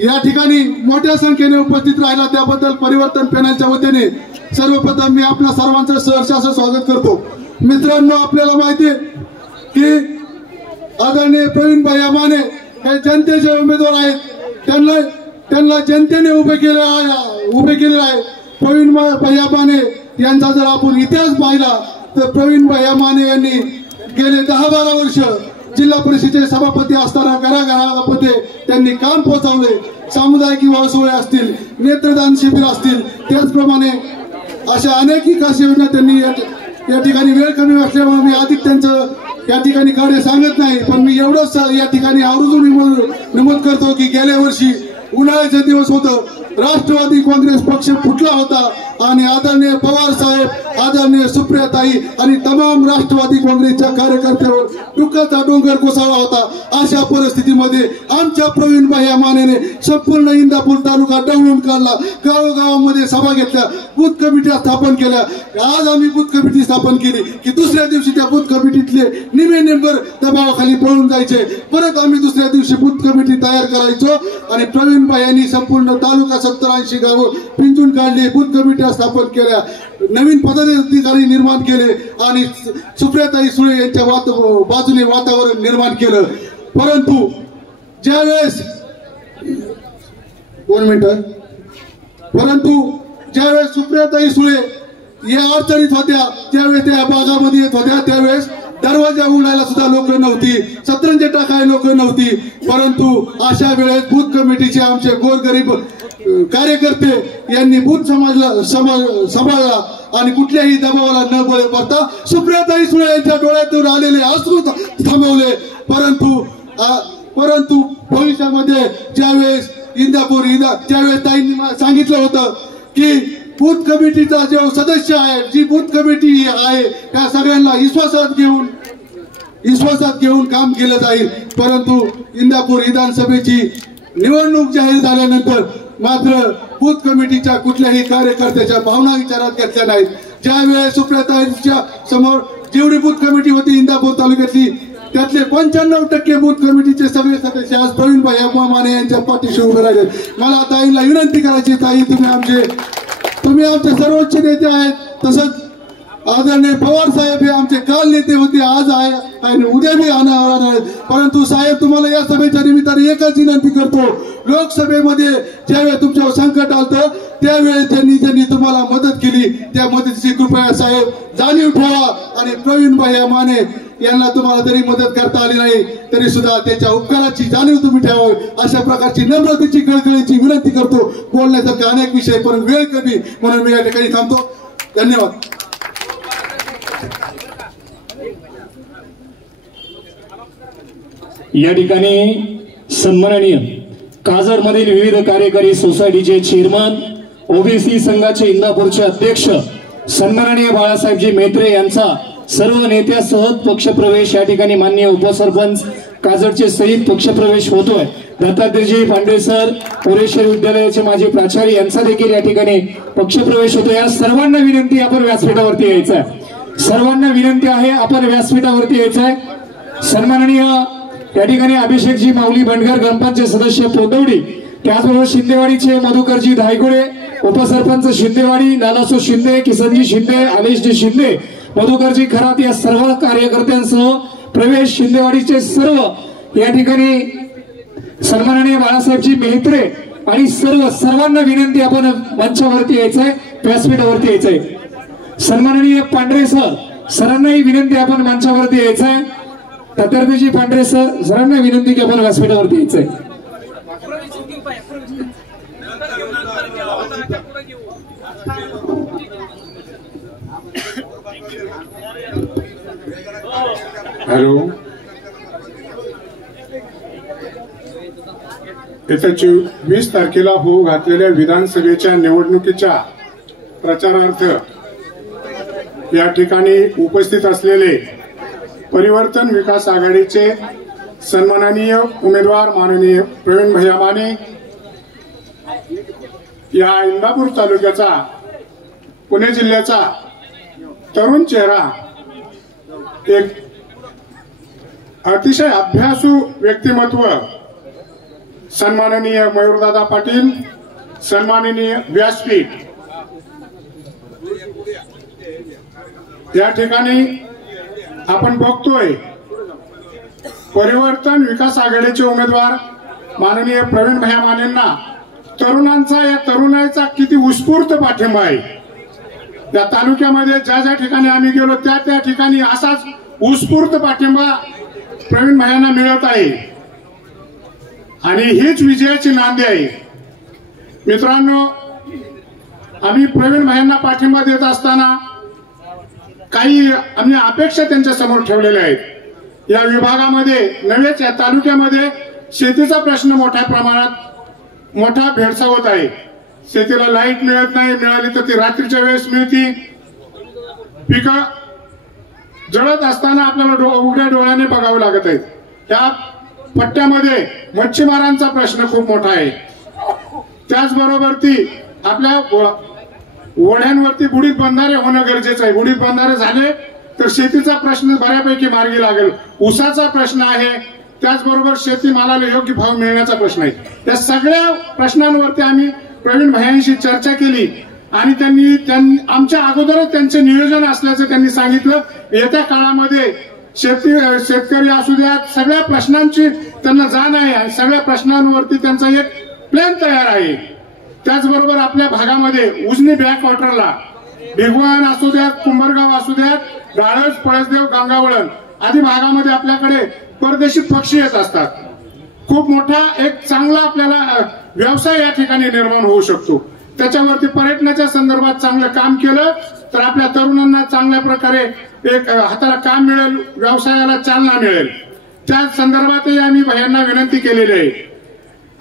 या ठिकाणी मोठ्या संख्येने उपस्थित राहिला त्याबद्दल परिवर्तन पॅनलच्या वतीने सर्वप्रथम मी आपल्या सर्वांचं सहर्ष असं स्वागत करतो। मित्रांनो, आपल्याला माहिती आहे की आदरणीय प्रवीण भैया माने हे जनतेचे उमेदवार आहेत। त्यांना जनतेने उभे केले आहे। प्रवीण भैया माने यांचा जर आपण इतिहास पाहिला तर प्रवीण भैया माने यांनी गेले 10-12 वर्ष जिल्हा परिषदेचे सभापती असताना घराघरामध्ये त्यांनी काम पोहोचवले। सामुदायिक विवाह सोहळे असतील, नेत्रदान शिबिर असतील, त्याचप्रमाणे अशा अनेक विकास योजना त्यांनी या ठिकाणी वेळ कमी असल्यामुळे मी अधिक त्यांचं या ठिकाणी कार्य सांगत नाही, पण मी एवढंच या ठिकाणी आवर्जून नमूद करतो की गेल्या वर्षी उन्हाळ्याचे दिवस होतं, राष्ट्रवादी काँग्रेस पक्ष फुटला होता आणि आदरणीय पवार साहेब, आदरणीय सुप्रियाताई आणि तमाम राष्ट्रवादी काँग्रेसच्या कार्यकर्त्यावर दुःखाचा डोंगर कोसळला होता। अशा परिस्थितीमध्ये आमच्या प्रवीण भैया मानेने संपूर्ण इंदापूर तालुका डवळून काढला, गावोगावामध्ये सभा घेतल्या, बूथ कमिट्या स्थापन केल्या। आज आम्ही बूथ कमिटी स्थापन केली की दुसऱ्या दिवशी त्या बूथ कमिटीतले निम्मे मेंबर दबावाखाली पळून जायचे, परत आम्ही दुसऱ्या दिवशी बूथ कमिटी तयार करायचो आणि प्रवीण भैयांनी संपूर्ण तालुका 70-80 गावं पिंजून काढली, बूथ कमिट्या स्थापन केल्या, नवीन पदाधिकारी निर्माण केले आणि सुप्रियाताई सुळे यांच्या बाजूने वातावरण निर्माण केलं। परंतु ज्यावेळेस सुप्रियाताई सुळे या अडचणीत होत्या, त्यावेळेस त्या भागामध्ये येत होत्या, त्यावेळेस दरवाजा उघडायला सुद्धा लोक नव्हती, सतरंजी टाकायला लोक नव्हती। परंतु अशा वेळेस बूथ कमिटीचे आमचे गोरगरीब कार्यकर्ते यांनी बूथ सांभाळला आणि कुठल्याही दबावाला न बळी पडता सुप्रियाताई सुळे यांच्या डोळ्यातून आलेले अश्रू थांबवले। परंतु भविष्यामध्ये ज्यावेळेस त्यावेळेस ताईंनी सांगितलं होतं की बूथ कमिटीचा जो सदस्य आहे, जी बूथ कमिटी आहे, त्या सगळ्यांना विश्वासात घेऊन काम केलं जाईल। परंतु इंदापूर विधानसभेची निवडणूक जाहीर झाल्यानंतर मात्र बूथ कमिटीच्या कुठल्याही कार्यकर्त्याच्या भावना विचारात घेतल्या नाहीत। ज्यावेळेस सुप्रियाताईंच्या समोर जेवढी बूथ कमिटी होती इंदापूर तालुक्यातली, त्यातले 95% बूथ कमिटीचे सगळे सदस्य आज प्रवीण भैया माने यांच्या पाठीशी उभे राहिले। मला ताईंना विनंती करायची, ताई तुम्ही आमचे सर्वोच्च नेते आहेत, तसंच आदरणीय पवार साहेब हे आमचे काल नेते होते, आज आहे आणि उद्या बी राहणार आहेत। परंतु साहेब, तुम्हाला या सभेच्या निमित्ताने एकच विनंती करतो, लोकसभेमध्ये ज्यावेळेस तुमच्यावर संकट आलं त्यावेळेस ज्यांनी तुम्हाला मदत केली त्या मदतीची कृपया साहेब जाणीव ठेवा आणि प्रवीण भैया माने यांना तुम्हाला जरी मदत करता आली नाही तरी सुद्धा त्याच्या उपकाराची जाणीव तुम्ही ठेवावी, अशा प्रकारची नम्रतेची कळकळीची विनंती करतो। बोलण्यासारखे अनेक विषय, पण वेळ कमी म्हणून मी या ठिकाणी थांबतो। धन्यवाद। या ठिकाणी सन्माननीय काजरमधील विविध कार्यकारी सोसायटीचे चेअरमन, ओबीसी संघाचे इंदापूरचे अध्यक्ष सन्माननीय बाळासाहेबजी मेत्रे यांचा सर्व नेत्यासह पक्षप्रवेश या ठिकाणी माननीय उपसरपंच काजरचे सहित पक्षप्रवेश होतोय। दत्तात्रयजी पांडे सर, पोरेश्वर विद्यालयाचे माजी प्राचार्य यांचा देखील या ठिकाणी पक्षप्रवेश होतो। या सर्वांना विनंती, आपण व्यासपीठावरती यायचं आहे। सर्वांना विनंती आहे, आपण व्यासपीठावरती यायचं आहे। सन्माननीय या ठिकाणी अभिषेकजी माऊली बंडगर, ग्रामपंचायत सदस्य पोतवडी, त्याचबरोबर शिंदेवाडीचे मधुकरजी धायगुडे, उपसरपंच शिंदेवाडी लालासो शिंदे, किसनजी शिंदे, आलेशजी शिंदे, मधुकरजी खरात या सर्व कार्यकर्त्यांसह प्रवेश शिंदेवाडीचे सर्व या ठिकाणी सन्माननीय बाळासाहेबजी मेहत्रे आणि सर्वांना विनंती, आपण मंचावरती यायचंय, व्यासपीठावरती यायचंय। सन्माननीय पांढरे सरांनाही विनंती, आपण मंचावरती यायचंय। दत्तात्रयजी पांढरे सरांना विनंती की आपण व्यासपीठावरती यायचंय। हॅलो, येत्या 20 तारखेला होऊ घातलेल्या विधानसभेच्या निवडणुकीच्या प्रचारार्थ या ठिकाणी उपस्थित असलेले परिवर्तन विकास आघाडीचे सन्माननीय उमेदवार माननीय प्रवीण भैया माने या इंदापूर तालुक्याचा, पुणे जिल्ह्याचा तरुण चेहरा, एक अतिशय अभ्यासू व्यक्तिमत्व सन्माननीय मयूरदादा पाटील, सन्माननीय व्यासपीठ, या ठिकाणी आपण बघतोय परिवर्तन विकास आघाडीचे उमेदवार माननीय प्रवीण भैया मानेंना तरुणांचा, या तरुणाईचा किती उत्स्फूर्त पाठिंबा आहे। या तालुक्यामध्ये ज्या ज्या ठिकाणी आम्ही गेलो त्या ठिकाणी असाच उत्स्फूर्त पाठिंबा प्रवीण भैयांना मिळत आहे आणि हीच विजयाची नांदी आहे। मित्रांनो, आम्ही प्रवीण भैयांना पाठिंबा देत असताना काही आम्ही अपेक्षा त्यांच्या समोर ठेवलेल्या आहेत। या विभागामध्ये नव्हेच या तालुक्यामध्ये शेतीचा प्रश्न मोठ्या प्रमाणात मोठा भेडसावत आहे। शेतीला लाईट मिळत नाही, मिळाली तर ती रात्रीच्या वेळेस मिळती। पिकं जळत असताना आपल्याला उघड्या डोळ्याने बघावं लागत आहे। त्या पट्ट्यामध्ये मच्छीमारांचा प्रश्न खूप मोठा आहे। त्याचबरोबर ती आपल्या ओढ्यांवरती बुडीत बंधारे होणं गरजेचं आहे। बुडीत बंधारे झाले तर शेतीचा प्रश्न बऱ्यापैकी मार्गी लागेल। ऊसाचा प्रश्न आहे, त्याचबरोबर शेतीमालाला योग्य भाव मिळण्याचा प्रश्न आहे। या सगळ्या प्रश्नांवरती आम्ही प्रवीण भैयांशी चर्चा केली आणि त्यांनी आमच्या अगोदरच त्यांचे नियोजन असल्याचं त्यांनी सांगितलं। येत्या काळामध्ये शेतकरी असू द्या, सगळ्या प्रश्नांची त्यांना जाण आहे आणि सगळ्या प्रश्नांवरती त्यांचा एक प्लॅन तयार आहे। त्याचबरोबर आपल्या भागामध्ये उजनी बॅक वॉटरला भिगवण असू द्यात, कुंभरगाव असू द्यात, डाळस, पळसदेव, गंगावळण आदी भागामध्ये आपल्याकडे परदेशी पक्षी येत असतात। खूप मोठा एक चांगला आपल्याला व्यवसाय या ठिकाणी निर्माण होऊ शकतो। त्याच्यावरती पर्यटनाच्या संदर्भात चांगलं काम केलं तर आपल्या तरुणांना चांगल्या प्रकारे एक हाताला काम मिळेल, व्यवसायाला चालना मिळेल। त्या संदर्भातही आम्ही भैयांना विनंती केलेली आहे।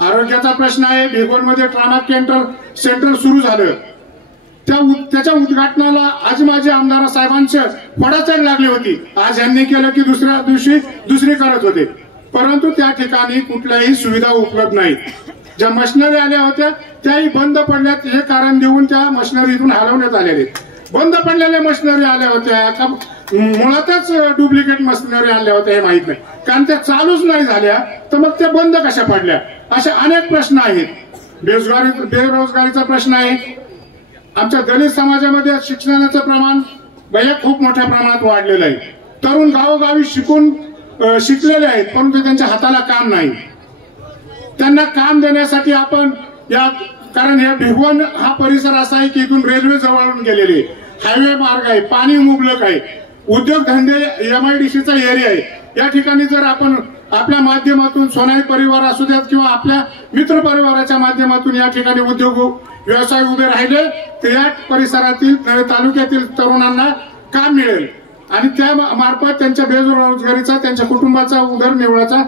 आरोग्याचा प्रश्न आहे, भिगवणमध्ये ट्रॉमा सेंटर सुरू झालं, त्याच्या उद्घाटनाला आज माझे आमदार साहेबांच्या फडाचड लागली होती। आज यांनी केलं की दुसऱ्या दिवशी दुसरी करत होते, परंतु त्या ठिकाणी कुठल्याही सुविधा उपलब्ध नाहीत। ज्या मशिनरी आल्या होत्या त्याही बंद पडल्यात, हे कारण देऊन त्या मशिनरीतून हलवण्यात आलेले। बंद पडलेल्या मशिनरी आल्या होत्या का मुळातच डुप्लिकेट मशिनरी आणल्या होत्या हे माहित नाही, कारण त्या चालूच नाही झाल्या तर मग त्या बंद कशा पडल्या, असे अनेक प्रश्न आहेत। बेरोजगारीचा प्रश्न आहे। आमच्या दलित समाजामध्ये शिक्षणाचं प्रमाण खूप मोठ्या प्रमाणात वाढलेलं आहे। तरुण गावोगावी शिकलेले आहेत, परंतु त्यांच्या हाताला काम नाही। त्यांना काम देण्यासाठी आपण कारण हे भिगवण हा परिसर असा आहे की इथून रेल्वे जवळून गेलेली, हायवे मार्ग आहे, पाणी मुबलक आहे, उद्योगधंदे MIDCचा एरिया आहे। या ठिकाणी जर आपण आपल्या माध्यमातून सोनाई परिवार असू द्यात किंवा आपल्या मित्र परिवाराच्या माध्यमातून या ठिकाणी उद्योग व्यवसाय उभे राहिले तर या परिसरातील तालुक्यातील तरुणांना काम मिळेल आणि त्या मार्फत त्यांच्या बेरोजगारीचा, त्यांच्या कुटुंबाचा उदरनिर्वाहाचा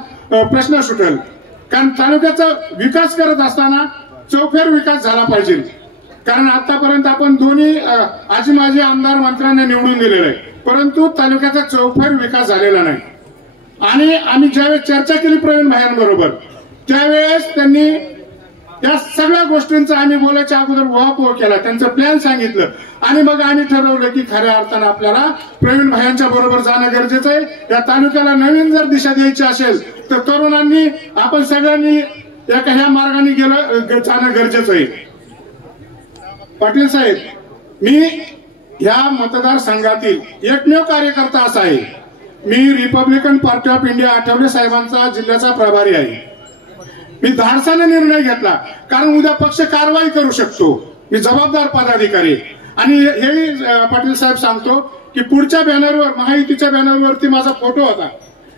प्रश्न सुटेल। कारण तालुक्याचा विकास करत असताना चौफेर विकास झाला पाहिजे। कारण आतापर्यंत आपण दोन्ही आजी माजी आमदार मंत्र्यांना निवडून दिलेलं आहे, परंतु तालुक्याचा चौफेर विकास झालेला नाही। आणि आम्ही ज्यावेळेस चर्चा केली प्रवीण भैयांबरोबर त्यावेळेस त्यांनी या सगळ्या गोष्टींचा आम्ही बोलायच्या अगोदर उहापोह केला, त्यांचं प्लॅन सांगितलं आणि मग आम्ही ठरवलं की खऱ्या अर्थानं आपल्याला प्रवीण भैयांच्या बरोबर जाणं गरजेचं आहे। या तालुक्याला नवीन जर दिशा द्यायची असेल तर तरुणांनी आपण सगळ्यांनी ह्या मार्गाने जाणं गरजेचं आहे। पाटील साहेब, मी ह्या मतदारसंघातील एकमेव कार्यकर्ता असा आहे, मी Republican Party of India Athawale साहेबांचा जिल्ह्याचा प्रभारी आहे। मी धाडसाने निर्णय घेतला कारण उद्या पक्ष कारवाई करू शकतो, मी जबाबदार पदाधिकारी। आणि हेही पाटील साहेब सांगतो की पुढच्या बॅनरवर, महायुतीच्या बॅनरवरती माझा फोटो होता,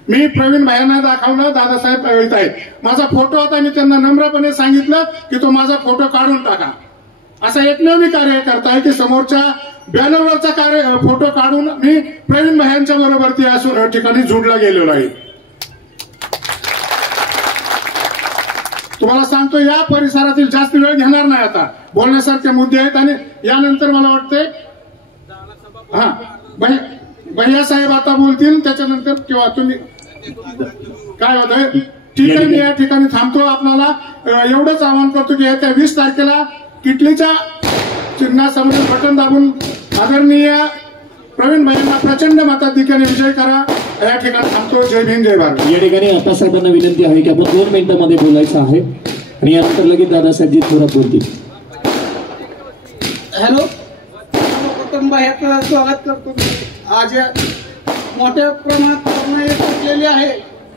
मी प्रवीण भैयांना दाखवलं, दादासाहेब इथं आहेत, माझा फोटो होता, मी त्यांना नम्रपणे सांगितलं की तो माझा फोटो काढून टाका। असा एकमेव मी कार्यकर्ता आहे की समोरच्या बॅनरवरचा फोटो काढून मी प्रवीण भैयांच्या बरोबर त्या ठिकाणी जोडला गेलेलो आहे। तुम्हाला सांगतो या परिसरातील जास्त वेळ घेणार नाही, आता बोलण्यासारखे मुद्दे आहेत आणि यानंतर मला वाटतंय भैया साहेब आता बोलतील, त्याच्यानंतर किंवा तुम्ही काय होतंय ठीक आहे। मी या ठिकाणी थांबतो, आपल्याला एवढंच आवाहन करतो की येत्या 20 तारखेला किटलीच्या चिन्हासमोर बटन दाबून आदरणीय प्रवीण भैयांना प्रचंड मताधिक्याने विजय करा या ठिकाणी थांबतो. जय भीम जय भारत. या ठिकाणी आप्पासाहेबांना विनंती आहे की आपण 2 मिनिटांमध्ये बोलायचं आहे आणि यानंतर लगेच दादासाहेबजी थोरात बोलतील. हॅलो, कुटुंब ह्याचं स्वागत करतो. आज मोठ्या प्रमाणात तरुण एकवटलेले आहे,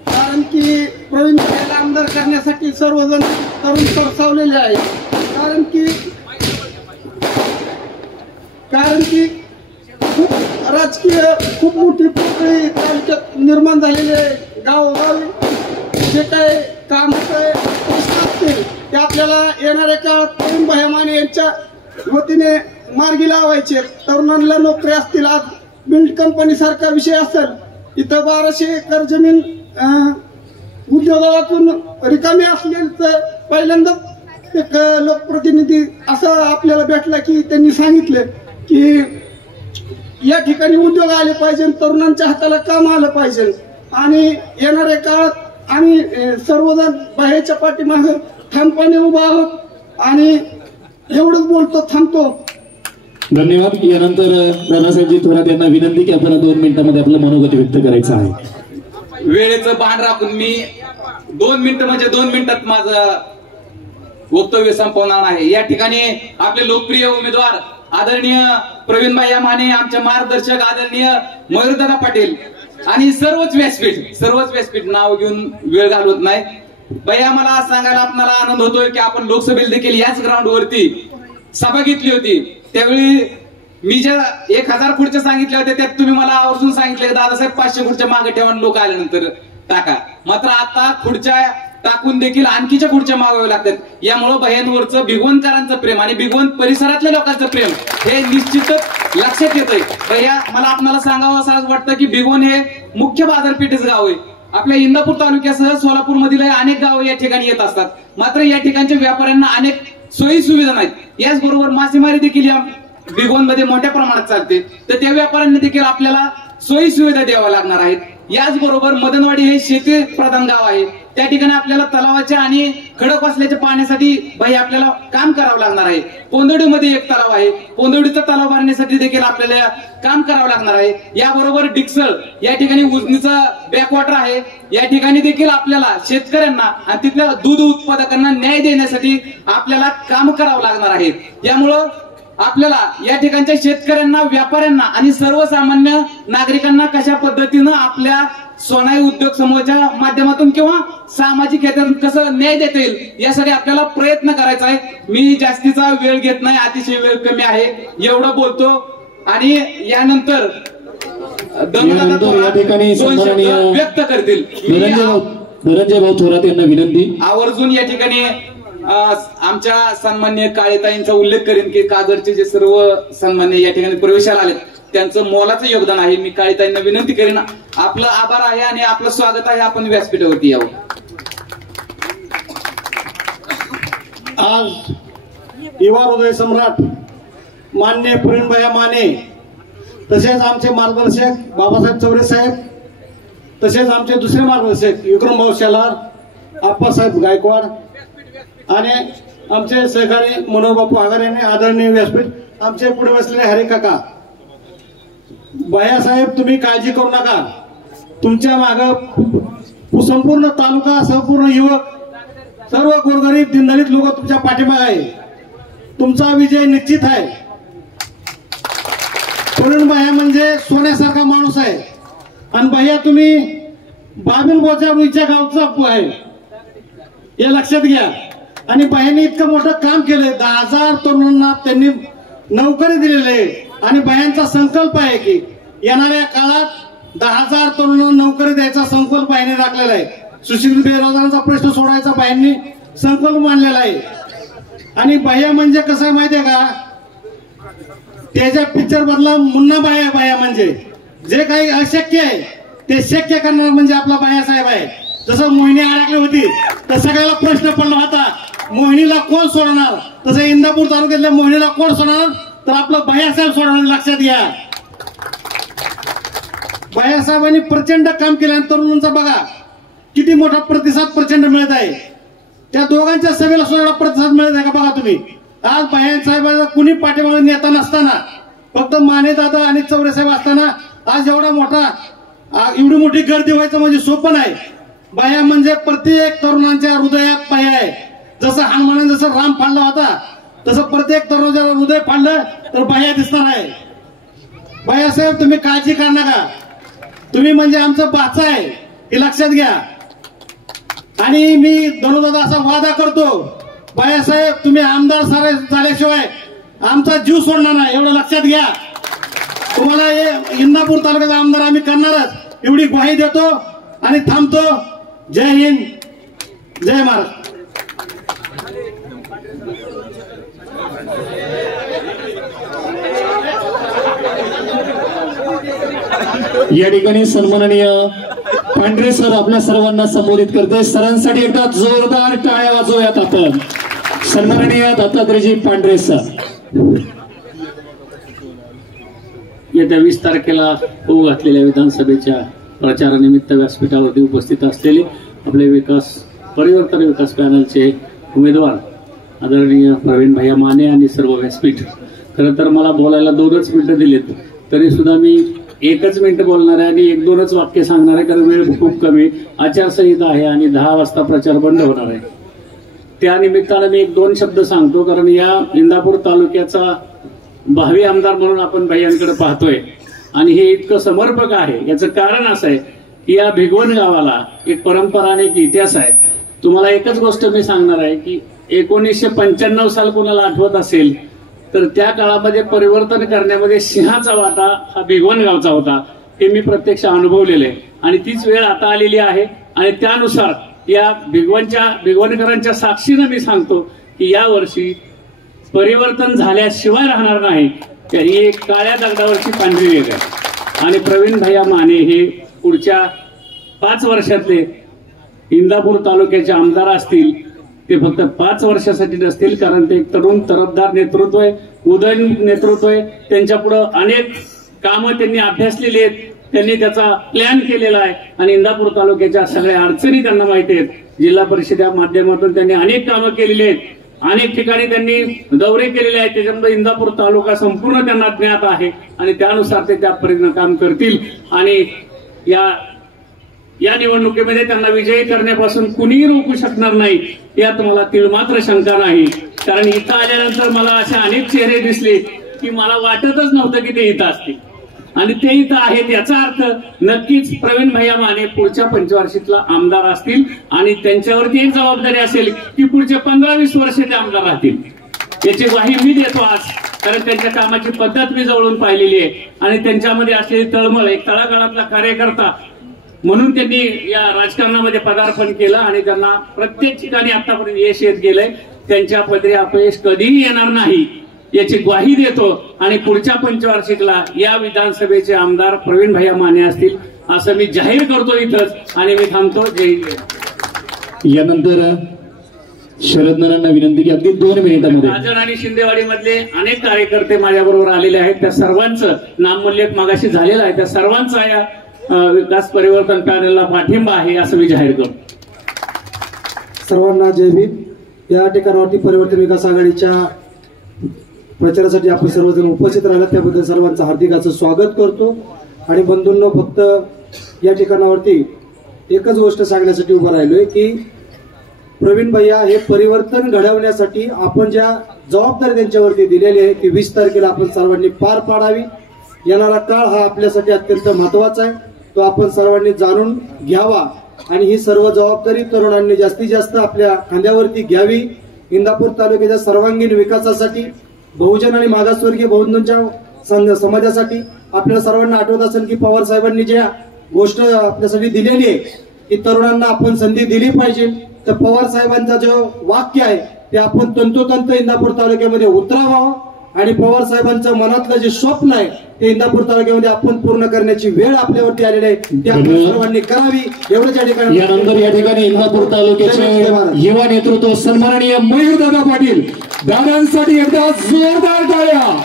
कारण की प्रवीण भाईला आमदार करण्यासाठी सर्वजण तरुण सरसावलेले आहे. कारण की खूप राजकीय खूप मोठी पोकळी तालुक्यात निर्माण झालेली आहे. गावोगावी जे काही काम असतील ते आपल्याला येणाऱ्या काळात प्रवीण भाई माने यांच्या वतीने मार्गी लावायचे. तरुणांना नोकरी असतील, आज बिल्ड कंपनी सारखा विषय असेल, इथं 1200 एकर जमीन उद्योगातून रिकामी असलेली, तर पहिल्यांदा एक लोकप्रतिनिधी असं आपल्याला भेटला की त्यांनी सांगितले की या ठिकाणी उद्योग आले पाहिजे, तरुणांच्या हाताला काम आलं पाहिजे आणि येणाऱ्या काळात आम्ही सर्वजण बाहेरच्या पाठीमागे ठामपणे उभा आहोत आणि एवढंच बोलतो, थांबतो. धन्यवाद. यानंतर दादासाहेबजी थोरात यांना विनंती की आपण 2 मिनिटांमध्ये आपलं मनोगत व्यक्त करायचं आहे. वेळेचं भान राखून मी 2 मिनिटं म्हणजे 2 मिनिटात माझं वक्तव्य संपवणार आहे. या ठिकाणी आपले लोकप्रिय उमेदवार आदरणीय प्रवीणभाई माने, आमचे मार्गदर्शक आदरणीय मयूरदादा पाटील आणि सर्वच व्यासपीठ नाव घेऊन वेळ घालवत नाही. भैया, मला सांगायला आपल्याला आनंद होतोय की आपण लोकसभेला देखील याच ग्राउंडवरती सभा घेतली होती. त्यावेळी मी ज्या 1000 खुर्च्या सांगितल्या होत्या त्यात तुम्ही मला आवर्जून सांगितले दादासाहेब 500 खुर्च्या मागे ठेवा, लोक आल्यानंतर टाका. मात्र आता खुर्च्या टाकून देखील आणखीच्या खुर्च्या मागाव्या लागतात. यामुळे भयांवरचं भिगवणकरांचं प्रेम आणि भिगवण परिसरातल्या लोकांचं प्रेम हे निश्चितच लक्षात येतंय. भैया, मला आपल्याला सांगावं असं वाटतं की भिगवण हे मुख्य बाजारपेठेचं गाव आहे. आपल्या इंदापूर तालुक्यासह सोलापूर मधील अनेक गावं या ठिकाणी येत असतात. मात्र या ठिकाणच्या व्यापाऱ्यांना अनेक सोयी सुविधा नाहीत. याचबरोबर मासेमारी देखील या भिगवणमध्ये मोठ्या प्रमाणात चालते, तर त्या व्यापाऱ्यांना देखील आपल्याला सोयी सुविधा द्याव्या लागणार आहेत. याचबरोबर मदनवाडी हे शेती प्रधान गाव आहे. त्या ठिकाणी आपल्याला तलावाच्या आणि खडक वाचल्याच्या पाण्यासाठी भाई आपल्याला काम करावं लागणार आहे. पोंदवडीमध्ये एक तलाव आहे, पोंदवडीचा तलाव भरण्यासाठी देखील आपल्याला काम करावं लागणार आहे. याबरोबर डिकसळ या ठिकाणी उजनीचा बॅकवॉटर आहे. या ठिकाणी देखील आपल्याला शेतकऱ्यांना आणि तिथल्या दूध उत्पादकांना न्याय देण्यासाठी आपल्याला काम करावं लागणार आहे. यामुळं आपल्याला या ठिकाणच्या शेतकऱ्यांना, व्यापाऱ्यांना आणि सर्वसामान्य नागरिकांना कशा पद्धतीनं आपल्या सोनाई उद्योग समूहाच्या माध्यमातून किंवा सामाजिक क्षेत्रातून कसं न्याय देता येईल यासाठी आपल्याला प्रयत्न करायचा आहे. मी जास्तीचा वेळ घेत नाही, अतिशय वेळ कमी आहे, एवढं बोलतो आणि यानंतर या ठिकाणी व्यक्त करतील. धनंजय भाऊ थोरात यांना विनंती. आवर्जून या ठिकाणी आमच्या सन्मान्य काळेताईंचा उल्लेख करेन की कागदचे जे सर्व सन्मान्य या ठिकाणी प्रवेशाला आले त्यांचं मोलाचं योगदान आहे. मी काळेताईंना विनंती करेन, आपलं आभार आहे आणि आपलं स्वागत आहे, आपण व्यासपीठावरती यावं. आज युवा हृदय सम्राट माननीय प्रवीणभाई माने, तसेच आमचे मार्गदर्शक बाबासाहेब चौरे साहेब, तसेच आमचे दुसरे मार्गदर्शक विक्रमभाऊ शेलार, आप्पासाहेब गायकवाड आणि आमचे सहकारी मनोहर बापू आगारे, आदरणीय व्यासपीठ, आमचे पुढे बसलेले हरे काका. भैयासाहेब, तुम्ही काळजी करू नका, तुमच्या मागे संपूर्ण तालुका, संपूर्ण युवक, सर्व गोरगरीब दिनदलित लोक तुमच्या पाठीमागे आहे. तुमचा विजय निश्चित आहे. प्रवीण भैया म्हणजे सोन्यासारखा माणूस आहे आणि भैया तुम्ही बाबीन बोचाच्या गावचा आहे हे लक्षात घ्या. आणि भैयाने इतकं मोठं काम केलंय, 10,000 तरुणांना त्यांनी नोकरी दिलेली आहे आणि भैयांचा संकल्प आहे की येणाऱ्या काळात 10,000 तरुणांना नोकरी द्यायचा संकल्प भैयाने राखलेला आहे. सुशिक्षित बेरोजगारांचा प्रश्न सोडवायचा भैयांनी संकल्प मांडलेला आहे. आणि भैया म्हणजे कसं आहे माहितीये का, त्याच्या पिक्चर मधला मुन्ना भैया म्हणजे जे काही अशक्य आहे ते शक्य करणार म्हणजे आपला भैयासाहेब आहे. जसं मोहिनी अडकली होती तर सगळ्याला प्रश्न पडला होता, मोहिनीला कोण सोडणार, तसं इंदापूर तालुक्यातल्या मोहिनीला कोण सोडणार, तर आपलं भैयासाहेब सोडणार. लक्षात घ्या, भैयासाहेबांनी प्रचंड काम केलं आणि तरुणांचा बघा किती मोठा प्रतिसाद प्रचंड मिळत आहे. त्या दोघांच्या सभेला सुद्धा प्रतिसाद मिळत आहे का बघा तुम्ही. आज भैयासाहेबांचा कुणी पाठीमागे नेता नसताना, फक्त माने दादा आणि चौरे साहेब असताना आज एवढा मोठा एवढी मोठी गर्दी व्हायचं म्हणजे सोपं नाही. बाया म्हणजे प्रत्येक तरुणांच्या हृदयात बाया आहे. जसं हनुमानाने जसं राम फाडला होता तसं प्रत्येक तरुणाच्या हृदय फाडलं तर बाया दिसणार आहे. बायासाहेब तुम्ही काळजी करू नका, तुम्ही म्हणजे आमचं बाचा आहे हे लक्षात घ्या. आणि मी धनुदादा असा वादा करतो, बायासाहेब तुम्ही आमदार झाल्याशिवाय आमचा जीव सोडणार नाही एवढं लक्षात घ्या. तुम्हाला हे इंदापूर तालुक्याचा आमदार आम्ही करणारच एवढी ग्वाही देतो आणि थांबतो. जय हिंद, जय महाराष्ट्र. या ठिकाणी सन्माननीय पांढरे सर आपल्या सर्वांना संबोधित करते. सरांसाठी एकदा जोरदार टाळ्या वाजवूयात आपण. सन्माननीय दत्तात्रयजी पांढरे सर. येत्या 20 तारखेला होऊ घातलेल्या विधानसभेच्या प्रचारानिमित्त व्यासपीठावरती उपस्थित असलेले आपले परिवर्तन विकास पॅनलचे उमेदवार आदरणीय प्रवीण भैया माने आणि सर्व व्यासपीठ. खरं तर मला बोलायला 2च मिनिटं दिलेत, तरी सुद्धा मी 1च मिनिट बोलणार आहे आणि 1-2च वाक्य सांगणार आहे, कारण वेळ खूप कमी. आचारसंहिता आहे आणि 10 वाजता प्रचार बंद होणार आहे. त्या निमित्तानं मी 1-2 शब्द सांगतो, कारण या इंदापूर तालुक्याचा भावी आमदार म्हणून आपण भैयांकडे पाहतोय आणि हे इतकं समर्पक आहे. याचं कारण असं आहे की या भिगवण गावाला एक परंपरा आणि एक इतिहास आहे. तुम्हाला एकच गोष्ट मी सांगणार आहे की 1995 साल कोणाला आठवत असेल तर त्या काळामध्ये परिवर्तन करण्यामध्ये सिंहाचा वाटा हा भिगवण गावचा होता. हे मी प्रत्यक्ष अनुभवलेलं आहे आणि तीच वेळ आता आलेली आहे. आणि त्यानुसार या भिगवणकरांच्या साक्षीनं मी सांगतो की या वर्षी परिवर्तन झाल्याशिवाय राहणार नाही. ही एक काळ्या दगडावरची पांढरी रेघ आहे. आणि प्रवीण भैया माने हे पुढच्या 5 वर्षातले इंदापूर तालुक्याचे आमदार असतील. ते फक्त 5 वर्षासाठी नसतील, कारण ते एक तरुण तरफदार नेतृत्व आहे, उदयन नेतृत्व आहे. त्यांच्या पुढे अनेक कामं त्यांनी अभ्यासलेली आहेत, त्यांनी त्याचा प्लॅन केलेला आहे आणि इंदापूर तालुक्याच्या सगळ्या अडचणी त्यांना माहिती आहेत. जिल्हा परिषदेच्या माध्यमातून त्यांनी अनेक कामं केलेली आहेत, अनेक ठिकाणी त्यांनी दौरे केलेले आहेत. त्याच्यामध्ये इंदापूर तालुका संपूर्ण त्यांना ज्ञात आहे आणि त्यानुसार ते त्यापर्यंत काम करतील. आणि या निवडणुकीमध्ये त्यांना विजयी करण्यापासून कुणीही रोखू शकणार नाही यात मला तिळमात्र शंका नाही. कारण इथं आल्यानंतर मला असे अनेक चेहरे दिसले की मला वाटतच नव्हतं की ते इथं असतील आणि ते इथं आहेत. याचा अर्थ नक्कीच प्रवीण भैया माने पुढच्या पंचवार्षिकला आमदार असतील आणि त्यांच्यावरती एक जबाबदारी असेल की पुढच्या 15-20 वर्ष ते आमदार राहतील. याची ग्वाही मी देतो आज, कारण त्यांच्या कामाची पद्धत मी जवळून पाहिलेली आहे आणि त्यांच्यामध्ये असलेली तळमळ, एक तळागाळातला कार्यकर्ता म्हणून त्यांनी या राजकारणामध्ये पदार्पण केलं आणि त्यांना प्रत्येक ठिकाणी आतापर्यंत यश येत गेलंय. त्यांच्या पदरी अपयश कधीही येणार नाही याची ग्वाही देतो आणि पुढच्या पंचवार्षिकला या विधानसभेचे आमदार प्रवीण भैया माने असतील असं मी जाहीर करतो इथंच आणि मी थांबतो. जय हिंद. यानंतर शरद नानांना विनंती की अगदी 2 मिनिटांमध्ये. राजन आणि शिंदेवाडी मधले अनेक कार्यकर्ते माझ्याबरोबर आलेले आहेत. त्या सर्वांचं नामोल्लेख मागाशी झालेला आहे. त्या सर्वांचा या विकास परिवर्तन पॅनलला पाठिंबा आहे असं मी जाहीर करतो. सर्वांना जय भीम. या ठिकाणावरती परिवर्तन विकास आघाडीच्या प्रचारासाठी आपण सर्वजण उपस्थित राहिला त्याबद्दल सर्वांचं हार्दिक असं स्वागत करतो. आणि बंधूंनो, फक्त या ठिकाणावरती एकच गोष्ट सांगण्यासाठी उभं राहिलोय की प्रवीण भैया हे परिवर्तन घडवण्यासाठी आपण ज्या जबाबदारी त्यांच्यावरती दिलेली आहे ती 20 तारखेला आपण सर्वांनी पार पाडावी. येणारा काळ हा आपल्यासाठी अत्यंत महत्वाचा आहे, तो आपण सर्वांनी जाणून घ्यावा आणि ही सर्व जबाबदारी तरुणांनी जास्तीत जास्त आपल्या खांद्यावरती घ्यावी. इंदापूर तालुक्याच्या सर्वांगीण विकासासाठी, बहुजन आणि मागासवर्गीय बहुजनांच्या समाजासाठी आपल्याला सर्वांना आठवत असेल की पवार साहेबांनी ज्या गोष्ट आपल्यासाठी दिलेली आहे की तरुणांना आपण संधी दिली पाहिजे. तर पवार साहेबांचा जो वाक्य आहे ते आपण तंतोतंत इंदापूर तालुक्यामध्ये उतरावं आणि पवार साहेबांचं मनातलं जे स्वप्न आहे ते इंदापूर तालुक्यामध्ये आपण पूर्ण करण्याची वेळ आपल्यावरती आलेली आहे, ते आपण सर्वांनी करावी एवढंच या ठिकाणी. यानंतर या ठिकाणी इंदापूर तालुक्याचे युवा नेतृत्व सन्माननीय मयूरदादा पाटील, दादांसाठी एकदा जोरदार टाळ्या.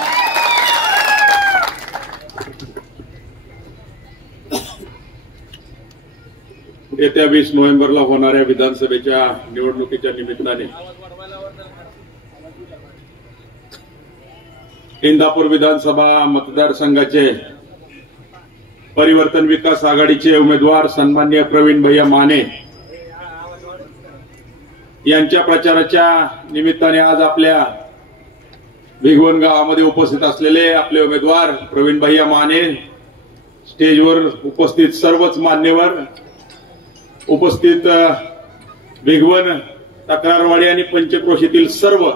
येत्या 20 नोव्हेंबरला होणाऱ्या विधानसभेच्या निवडणुकीच्या निमित्ताने इंदापूर विधानसभा मतदारसंघाचे परिवर्तन विकास आघाडीचे उमेदवार सन्माननीय प्रवीण भैया माने यांच्या प्रचाराच्या निमित्ताने आज आपल्या भिगवण गावामध्ये उपस्थित असलेले आपले उमेदवार प्रवीण भैया माने, स्टेजवर उपस्थित सर्वच मान्यवर, उपस्थित भिगवण, तक्रारवाडी आणि पंचक्रोशीतील सर्व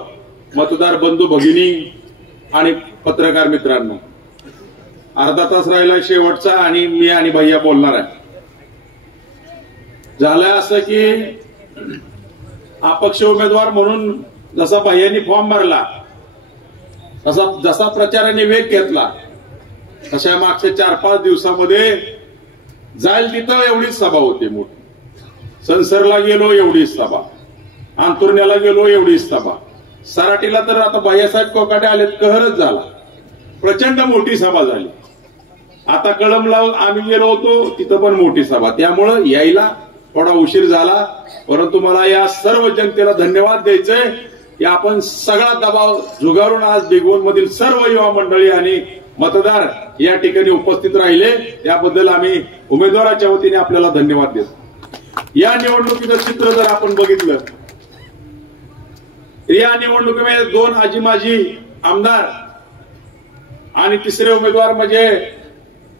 मतदार बंधू भगिनी आणि पत्रकार मित्रांनो, अर्धा तास राहिला शेवटचा आणि मी आणि भैया बोलणार आहे. झालंय असं की अपक्ष उमेदवार म्हणून जसा भैयांनी फॉर्म भरला, जसा प्रचाराने वेग घेतला, तशा मागच्या 4-5 दिवसामध्ये जाईल तिथं एवढीच सभा होती मोठी. संसरला गेलो एवढीच सभा, अंतुर्ण्याला गेलो एवढीच सभा, सराटीला तर आता भैयासाहेब कोकाटे आलेत, कहरच झाला, प्रचंड मोठी सभा झाली. आता कळमला आम्ही गेलो होतो, तिथं पण मोठी सभा. त्यामुळं यायला थोडा उशीर झाला, परंतु मला या सर्व जनतेला धन्यवाद द्यायचंय की आपण सगळा दबाव झुगारून आज भिगवण मधील सर्व युवा मंडळी आणि मतदार या ठिकाणी उपस्थित राहिले, त्याबद्दल आम्ही उमेदवाराच्या वतीने आपल्याला धन्यवाद देतो. या निवडणुकीचं चित्र जर आपण बघितलं, या निवडणुकीमध्ये 2 आजी माजी आमदार आणि तिसरे उमेदवार म्हणजे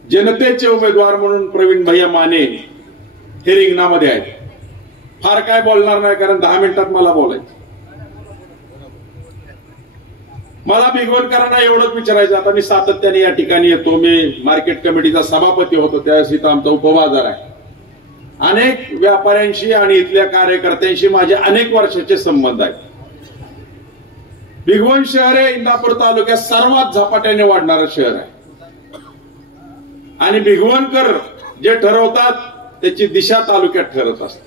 जनतेचे उमेदवार म्हणून प्रवीण भैया माने हे रिंगणामध्ये आहेत. फार काय बोलणार नाही, कारण 10 मिनिटात मला बोलायचं. मला भिगवणकरांना एवढंच विचारायचं, आता मी सातत्याने या ठिकाणी येतो, मी मार्केट कमिटीचा सभापती होतो, त्यावेळेस इथं आमचा उपबाजार आहे. अनेक व्यापाऱ्यांशी आणि इथल्या कार्यकर्त्यांशी माझे अनेक वर्षाचे संबंध आहेत. भिगवण शहर हे इंदापूर तालुक्यात सर्वात झपाट्याने वाढणारं शहर आहे आणि भिगवणकर जे ठरवतात त्याची दिशा तालुक्यात ठरत असते.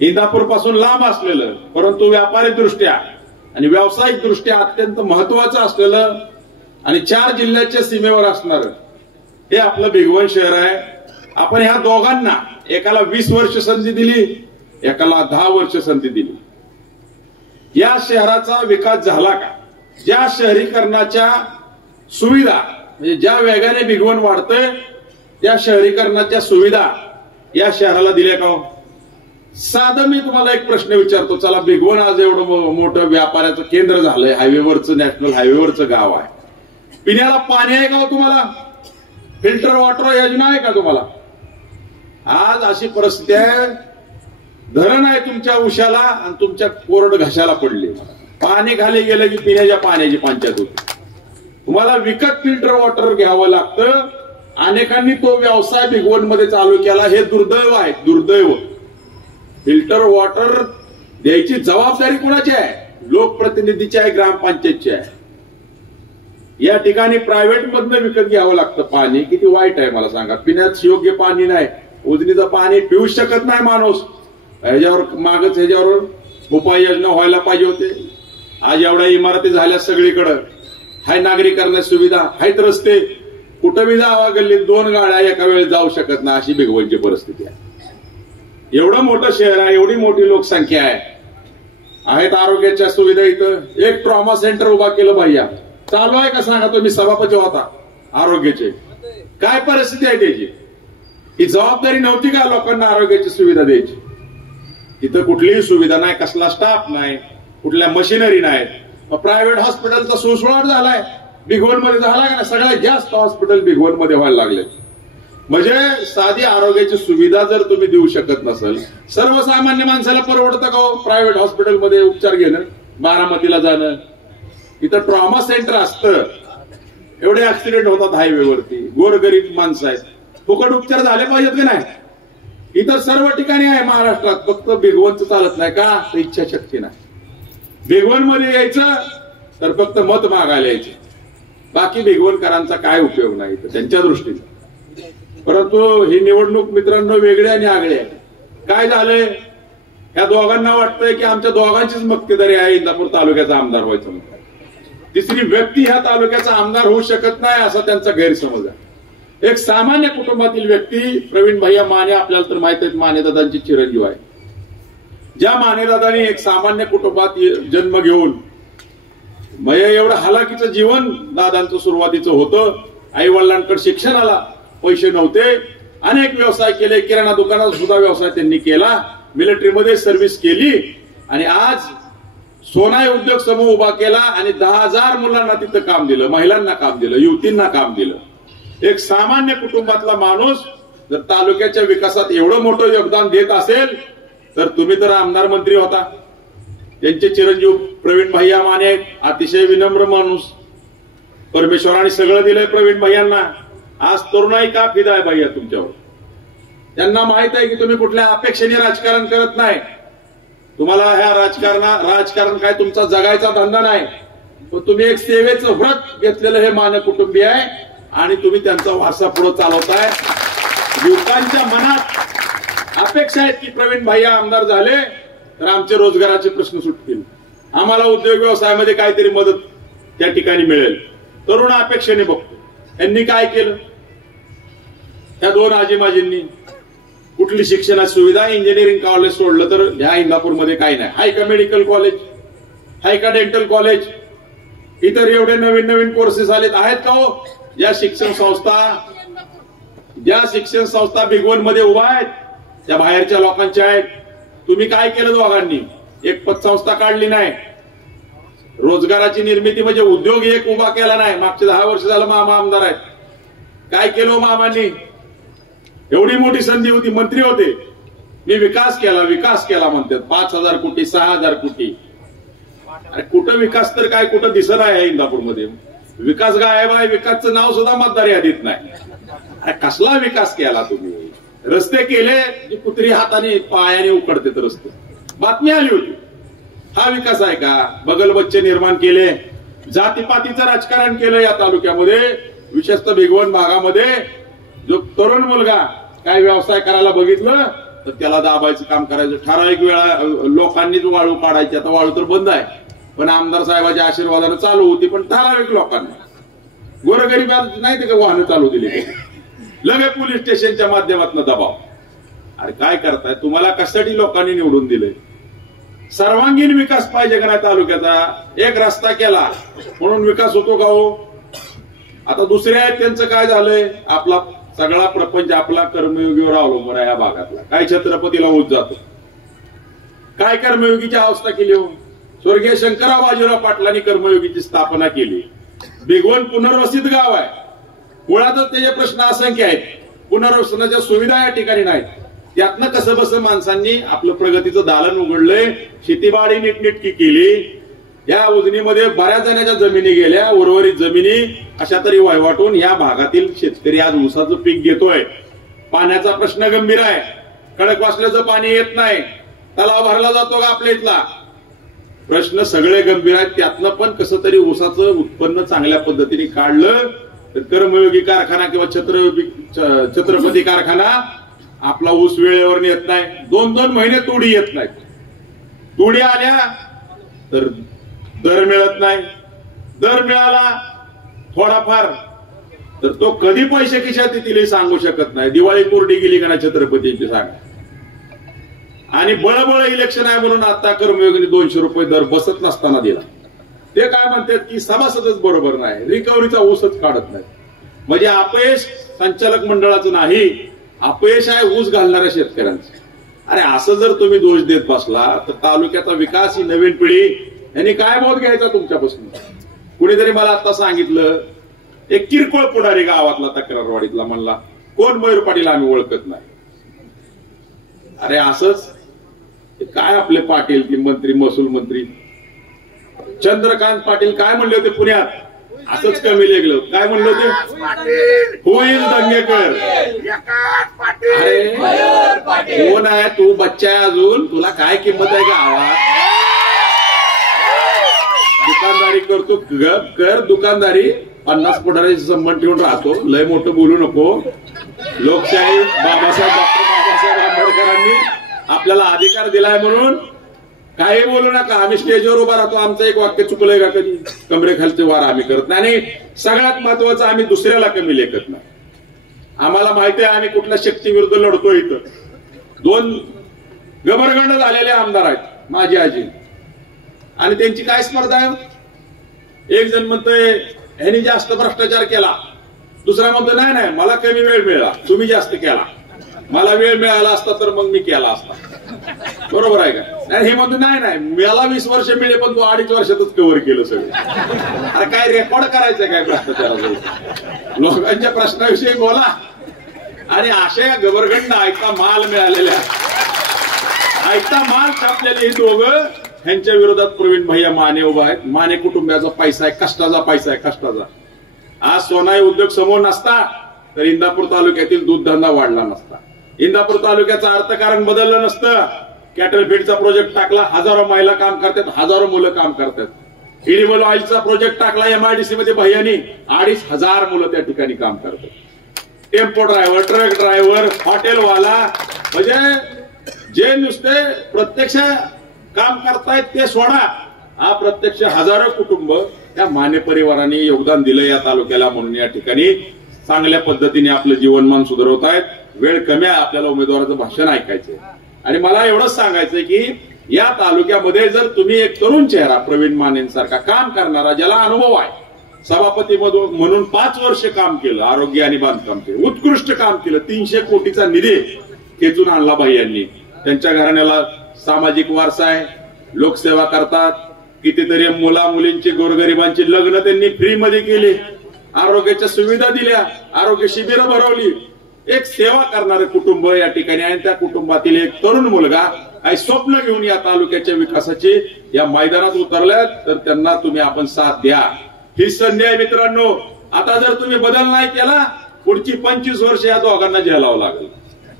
इंदापूर पासून लांब असलेलं, परंतु व्यापारी दृष्ट्या आणि व्यावसायिक दृष्ट्या अत्यंत महत्वाचं असलेलं आणि 4 जिल्ह्याच्या सीमेवर असणार हे आपलं भिगवण शहर आहे. आपण ह्या दोघांना, एकाला 20 वर्ष संधी दिली, एकाला 10 वर्ष संधी दिली. या शहराचा विकास झाला का? ज्या शहरीकरणाच्या सुविधा, म्हणजे ज्या वेगाने भिगवण वाढतंय त्या शहरीकरणाच्या सुविधा या शहराला दिल्या का? साधं मी तुम्हाला एक प्रश्न विचारतो. चला, भिगवण आज एवढं मोठं व्यापाराचं केंद्र झालंय, हायवेवरचं, नॅशनल हायवेवरचं गाव आहे. पिण्याला पाणी आहे का तुम्हाला? फिल्टर वॉटर योजना आहे का तुम्हाला? आज अशी परिस्थिती आहे, धरण आहे तुमच्या उशाला आणि तुमच्या कोरड घशाला पडले. पाणी खाली गेलं की पिण्याच्या पाण्याची पंचायत होती. तुम्हाला विकत फिल्टर वॉटर घ्यावं लागतं. अनेकांनी तो व्यवसाय भिगवणमध्ये चालू केला, हे दुर्दैव आहे, दुर्दैव. फिल्टर वॉटर द्यायची जबाबदारी कोणाची आहे? लोकप्रतिनिधीची आहे, ग्रामपंचायतची आहे. या ठिकाणी प्रायव्हेट मधनं विकत घ्यावं लागतं पाणी. किती वाईट आहे मला सांगा. पिण्यात योग्य पाणी नाही, उजनीचं पाणी पिऊ शकत नाही माणूस. ह्याच्यावर उपाययोजना व्हायला पाहिजे होते. आज एवढ्या इमारती झाल्या सगळीकडं, हाय नागरीकरणाची सुविधा, आहेत रस्ते, कुठं बी जावा गल्लीत 2 गाड्या एका वेळेस जाऊ शकत नाही, अशी भिगवणची परिस्थिती आहे. एवढं मोठं शहर आहे, एवढी मोठी लोकसंख्या आहे, आहेत आरोग्याच्या सुविधा. इथं एक ट्रॉमा सेंटर उभा केलं भैया, चालू आहे का सांगा? तुम्ही सभापती होता आरोग्याचे, काय परिस्थिती आहे त्याची? ही जबाबदारी नव्हती का लोकांना आरोग्याची सुविधा द्यायची? तिथं कुठलीही सुविधा नाही, कसला स्टाफ नाही, कुठल्या मशिनरी नाहीत. मग प्रायव्हेट हॉस्पिटलचा सुळसुळाट झालाय भिगवणमध्ये, झाला का? सगळ्यात जास्त हॉस्पिटल भिगवणमध्ये व्हायला लागले. म्हणजे साधी आरोग्याची सुविधा जर तुम्ही देऊ शकत नसाल, सर्वसामान्य माणसाला परवडतं का प्रायव्हेट हॉस्पिटलमध्ये उपचार घेणं, बारामतीला जाणं? इथं ट्रॉमा सेंटर असतं, एवढे ऍक्सिडेंट होतात हायवेवरती, गोरगरीब माणसं आहेत, फुकट उपचार झाले पाहिजेत की नाही? इतर सर्व ठिकाणी आहे महाराष्ट्रात, फक्त भिगवणचं चालत नाही का? तर इच्छाशक्ती नाही. भिगवणमध्ये यायचं तर फक्त मत मागायला यायचं, बाकी भिगवणकरांचा काय उपयोग नाही त्यांच्या दृष्टीने. परंतु ही निवडणूक मित्रांनो वेगळी आणि आगळी आहे. काय झालंय, या दोघांना वाटतंय की आमच्या दोघांचीच मक्तेदारी आहे इंदापूर तालुक्याचा आमदार व्हायचं. तिसरी व्यक्ती ह्या तालुक्याचा आमदार होऊ शकत नाही असा त्यांचा गैरसमज आहे. एक सामान्य कुटुंबातील व्यक्ती प्रवीण भैया माने, आपल्याला तर माहित आहे मानेदादांची चिरंजीव आहे. ज्या मानेदादांनी एक सामान्य कुटुंबात जन्म घेऊन एवढं हालाकीचं जीवन दादांचं सुरुवातीचं होतं, आई वडिलांकडे शिक्षणाला पैसे नव्हते, अनेक व्यवसाय केले, किराणा दुकानात सुद्धा व्यवसाय त्यांनी केला, मिलिटरीमध्ये सर्व्हिस केली आणि आज सोनाई उद्योग समूह उभा केला आणि 10,000 मुलांना तिथं काम दिलं, महिलांना काम दिलं, युवतींना काम दिलं. एक सामान्य कुटुंबातला माणूस जर तालुक्याच्या विकासात एवढं मोठं योगदान देत असेल तर तुम्ही तर आमदार मंत्री होता. त्यांचे चिरंजीव प्रवीण भैया माने आहेत, अतिशय विनम्र माणूस, परमेश्वराने सगळं दिलंय प्रवीण भैयांना. आज तरुणाई का फिदा आहे भैया तुमच्यावर? त्यांना माहित आहे की तुम्ही कुठल्या अपेक्षेने राजकारण करत नाही. तुम्हाला ह्या राजकारण काय तुमचा जगायचा धंदा नाही, पण तुम्ही एक सेवेचं व्रत घेतलेलं हे मान्य कुटुंबीय आहे आणि तुम्ही त्यांचा वारसा पुढे चालवताय. युवकांच्या मनात अपेक्षा आहेत की प्रवीण भैया आमदार झाले तर आमचे रोजगाराचे प्रश्न सुटतील, आम्हाला उद्योग व्यवसायामध्ये काहीतरी मदत त्या ठिकाणी मिळेल. तरुण अपेक्षेने बघतो. यांनी काय केलं? त्या दोन आजीमाजींनी कुठली शिक्षणाची सुविधा, इंजिनिअरिंग कॉलेज सोडलं तर ह्या इंदापूरमध्ये काही नाही. हाय का मेडिकल कॉलेज, हाय का डेंटल कॉलेज, इतर एवढे नवीन नवीन कोर्सेस आलेत आहेत का हो? ज्या शिक्षण संस्था भिगवणमध्ये उभा आहेत त्या बाहेरच्या लोकांच्या आहेत. तुम्ही काय केलं दोघांनी? एक पतसंस्था काढली नाही, रोजगाराची निर्मिती म्हणजे उद्योग एक उभा केला नाही. मागचे 10 वर्ष झालं मामा आमदार आहेत. काय केलं मामांनी? एवढी मोठी संधी होती, मंत्री होते, मी विकास केला म्हणतात. 5,000 कोटी 6,000 कोटी. अरे कुठं विकास तर काय कुठं दिसत आहे इंदापूरमध्ये? विकास गायब आहे. विकासचं नाव सुद्धा मतदार यादीत नाही. अरे कसला विकास केला तुम्ही? रस्ते केले कुत्री हाताने पायाने उकडते तर रस्ते, बातमी आली होती. हा विकास आहे का? बगल बच्चे निर्माण केले, जातीपातीचं राजकारण केलं या तालुक्यामध्ये. विशेषतः भिगवण भागामध्ये जो तरुण मुलगा काय व्यवसाय करायला बघितलं तर त्याला दाबायचं काम करायचं. ठराविक वेळा लोकांनीच वाळू काढायची. आता वाळू तर बंद आहे, पण आमदार साहेबाच्या आशीर्वादानं चालू होती, पण ठराविक लोकांना. गोरगरिबात नाही ते का वाहनं चालू दिली, लगे पोलीस स्टेशनच्या माध्यमातून दबाव. अरे काय करताय? तुम्हाला कशासाठी लोकांनी निवडून दिले? सर्वांगीण विकास पाहिजे का नाही तालुक्याचा? एक रस्ता केला म्हणून विकास होतो का हो? आता दुसरे आहेत त्यांचं काय झालंय? आपला सगळा प्रपंच आपला कर्मयोगीवर अवलंबून आहे. या भागातला काय छत्रपतीला होत जातो. काय कर्मयोगीची अवस्था केली हो? स्वर्गीय शंकरराव बाजीराव पाटलांनी कर्मयोगीची स्थापना केली. भिगवण पुनर्वसित गाव आहे. मुळातच त्याचे प्रश्न असंख्य आहेत. पुनर्वसनाच्या सुविधा या ठिकाणी नाहीत. त्यातनं कसं बसं माणसांनी आपलं प्रगतीचं दालन उघडलंय, शेतीबाडी नीटनेटकी केली. या उजनीमध्ये बऱ्याच जणांच्या जमिनी गेल्या, उर्वरित जमिनी अशा तरी वहिवाटून या भागातील शेतकरी आज ऊसाचं पीक घेतोय. पाण्याचा प्रश्न गंभीर आहे. खडकवासल्याचं पाणी येत नाही. तलाव भरला जातो का आपल्या इथला? प्रश्न सगळे गंभीर आहेत. त्यातनं पण कसं तरी ऊसाचं उत्पन्न चांगल्या पद्धतीने काढलं तर कर्मयोगी कारखाना किंवा छत्रपती कारखाना आपला ऊस वेळेवर येत नाही. 2-2 महिने तोडी येत नाहीत. तोडी आल्या तर दर मिळत नाही. दर मिळाला थोडाफार तर तो कधी पैसे खिशात येतील सांगू शकत नाही. दिवाळी कोरडी गेली का नाही छत्रपतींची सांगा. आणि बळबळ इलेक्शन आहे म्हणून आता कर्मयोगीने 200 रुपये दर बसत नसताना दिला. ते काय म्हणतात की सभासदच बरोबर नाही, रिकव्हरीचा ऊसच काढत नाही. म्हणजे अपयश संचालक मंडळाचं नाही, अपयश आहे ऊस घालणाऱ्या शेतकऱ्यांचं. अरे असं जर तुम्ही दोष देत बसला तर तालुक्याचा विकास ही नवीन पिढी यांनी काय बोध घ्यायचा तुमच्यापासून? कुणीतरी मला आता सांगितलं, एक किरकोळ पुढारी गावातला तक्रारवाडीतला म्हणला, कोण मयूर पाटील आम्ही ओळखत नाही. अरे असंच काय आपले पाटील की मंत्री, महसूल मंत्री चंद्रकांत पाटील काय म्हणले होते पुण्यात? असंच कमी लेगलं. काय म्हणले होते? होईल दंगेकर. अरे कोण आहे तू? बच्चा आहे अजून, तुला काय किंमत आहे का? आवाज दुकानदारी करतो, कर दुकानदारी. 50 पुढाऱ्याशी संबंध ठेवून राहतो. लय मोठं बोलू नको. लोकशाही बाबासाहेब आंबेडकरांनी आपल्याला अधिकार दिलाय म्हणून काही बोलू नका. आम्ही स्टेजवर उभा राहतो. आमचं एक वाक्य चुकलंय का कधी? कमरेखालचे वार आम्ही करत नाही. आणि सगळ्यात महत्वाचं, आम्ही दुसऱ्याला कमी लेखत नाही. आम्हाला माहिती आहे आम्ही कुठल्या शक्तीविरुद्ध लढतो. इथं 2 गबरगंड झालेले आमदार आहेत, माझी आजी. आणि त्यांची काय स्पर्धा आहे? एक जण म्हणतोय ह्यांनी जास्त भ्रष्टाचार केला, दुसरा म्हणतो नाही नाही मला कमी वेळ मिळाला, तुम्ही जास्त केला, मला वेळ मिळाला असता तर मग मी केला असता. बरोबर आहे का? नाही हे म्हणतो नाही नाही मला 20 वर्ष मिळेल पण तू 2.5 वर्षातच कव्हर केलं सगळं. अरे काय रेकॉर्ड करायचंय काय भ्रष्टाचाराचं? लोकांच्या प्रश्नाविषयी बोला आणि अशा गबरगंड ऐकता माल मिळालेल्या ऐकता माल छापलेले हे दोघं ह्यांच्या विरोधात प्रवीण भैया माने उभा आहेत. माने कुटुंबियाचा पैसा आहे, कष्टाचा पैसा आहे, कष्टाचा. आज सोनाई उद्योग समोर नसता तर इंदापूर तालुक्यातील दूध धंदा वाढला नसता. इंदापूर तालुक्याचं अर्थकारण बदललं नसतं. कॅटल फीडचा प्रोजेक्ट टाकला, हजारो महिला काम करतात, हजारो मुलं काम करतात. इडिबल ऑइलचा प्रोजेक्ट टाकला एमआयडीसी मध्ये भैयानी, 2,500 मुलं त्या ठिकाणी काम करतात. टेम्पो ड्रायव्हर, ट्रक ड्रायव्हर, हॉटेलवाला, म्हणजे जे नुसते प्रत्यक्ष काम करतायत ते सोडा, हा प्रत्यक्ष हजारो कुटुंब त्या माने परिवाराने योगदान दिलं या तालुक्याला. म्हणून या ठिकाणी चांगल्या पद्धतीने आपलं जीवनमान सुधारवत आहेत. वेळ कमी आहे, आपल्याला उमेदवाराचं भाषण ऐकायचंय आणि मला एवढंच सांगायचंय की या तालुक्यामध्ये जर तुम्ही एक तरुण चेहरा प्रवीण मानेंसारखा काम करणारा, ज्याला अनुभव आहे, सभापती म्हणून 5 वर्ष काम केलं, आरोग्य आणि बांधकाम केलं, उत्कृष्ट काम केलं, 300 कोटीचा निधी खेचून आणला भैयांनी. त्यांच्या घराण्याला सामाजिक वारसा आहे, लोकसेवा करतात, कितीतरी मुला मुलींची गोरगरिबांची लग्न त्यांनी फ्रीमध्ये केली, आरोग्याच्या सुविधा दिल्या, आरोग्य शिबिरं भरवली. एक सेवा करणारे कुटुंब या ठिकाणी आणि त्या कुटुंबातील एक तरुण मुलगा काही स्वप्न घेऊन या तालुक्याच्या विकासाची या मैदानात उतरल्यात, तर त्यांना तुम्ही आपण साथ द्या. ही संधी आहे मित्रांनो. आता जर तुम्ही बदल नाही केला, पुढची 25 वर्ष या दोघांना झेलावं लागेल.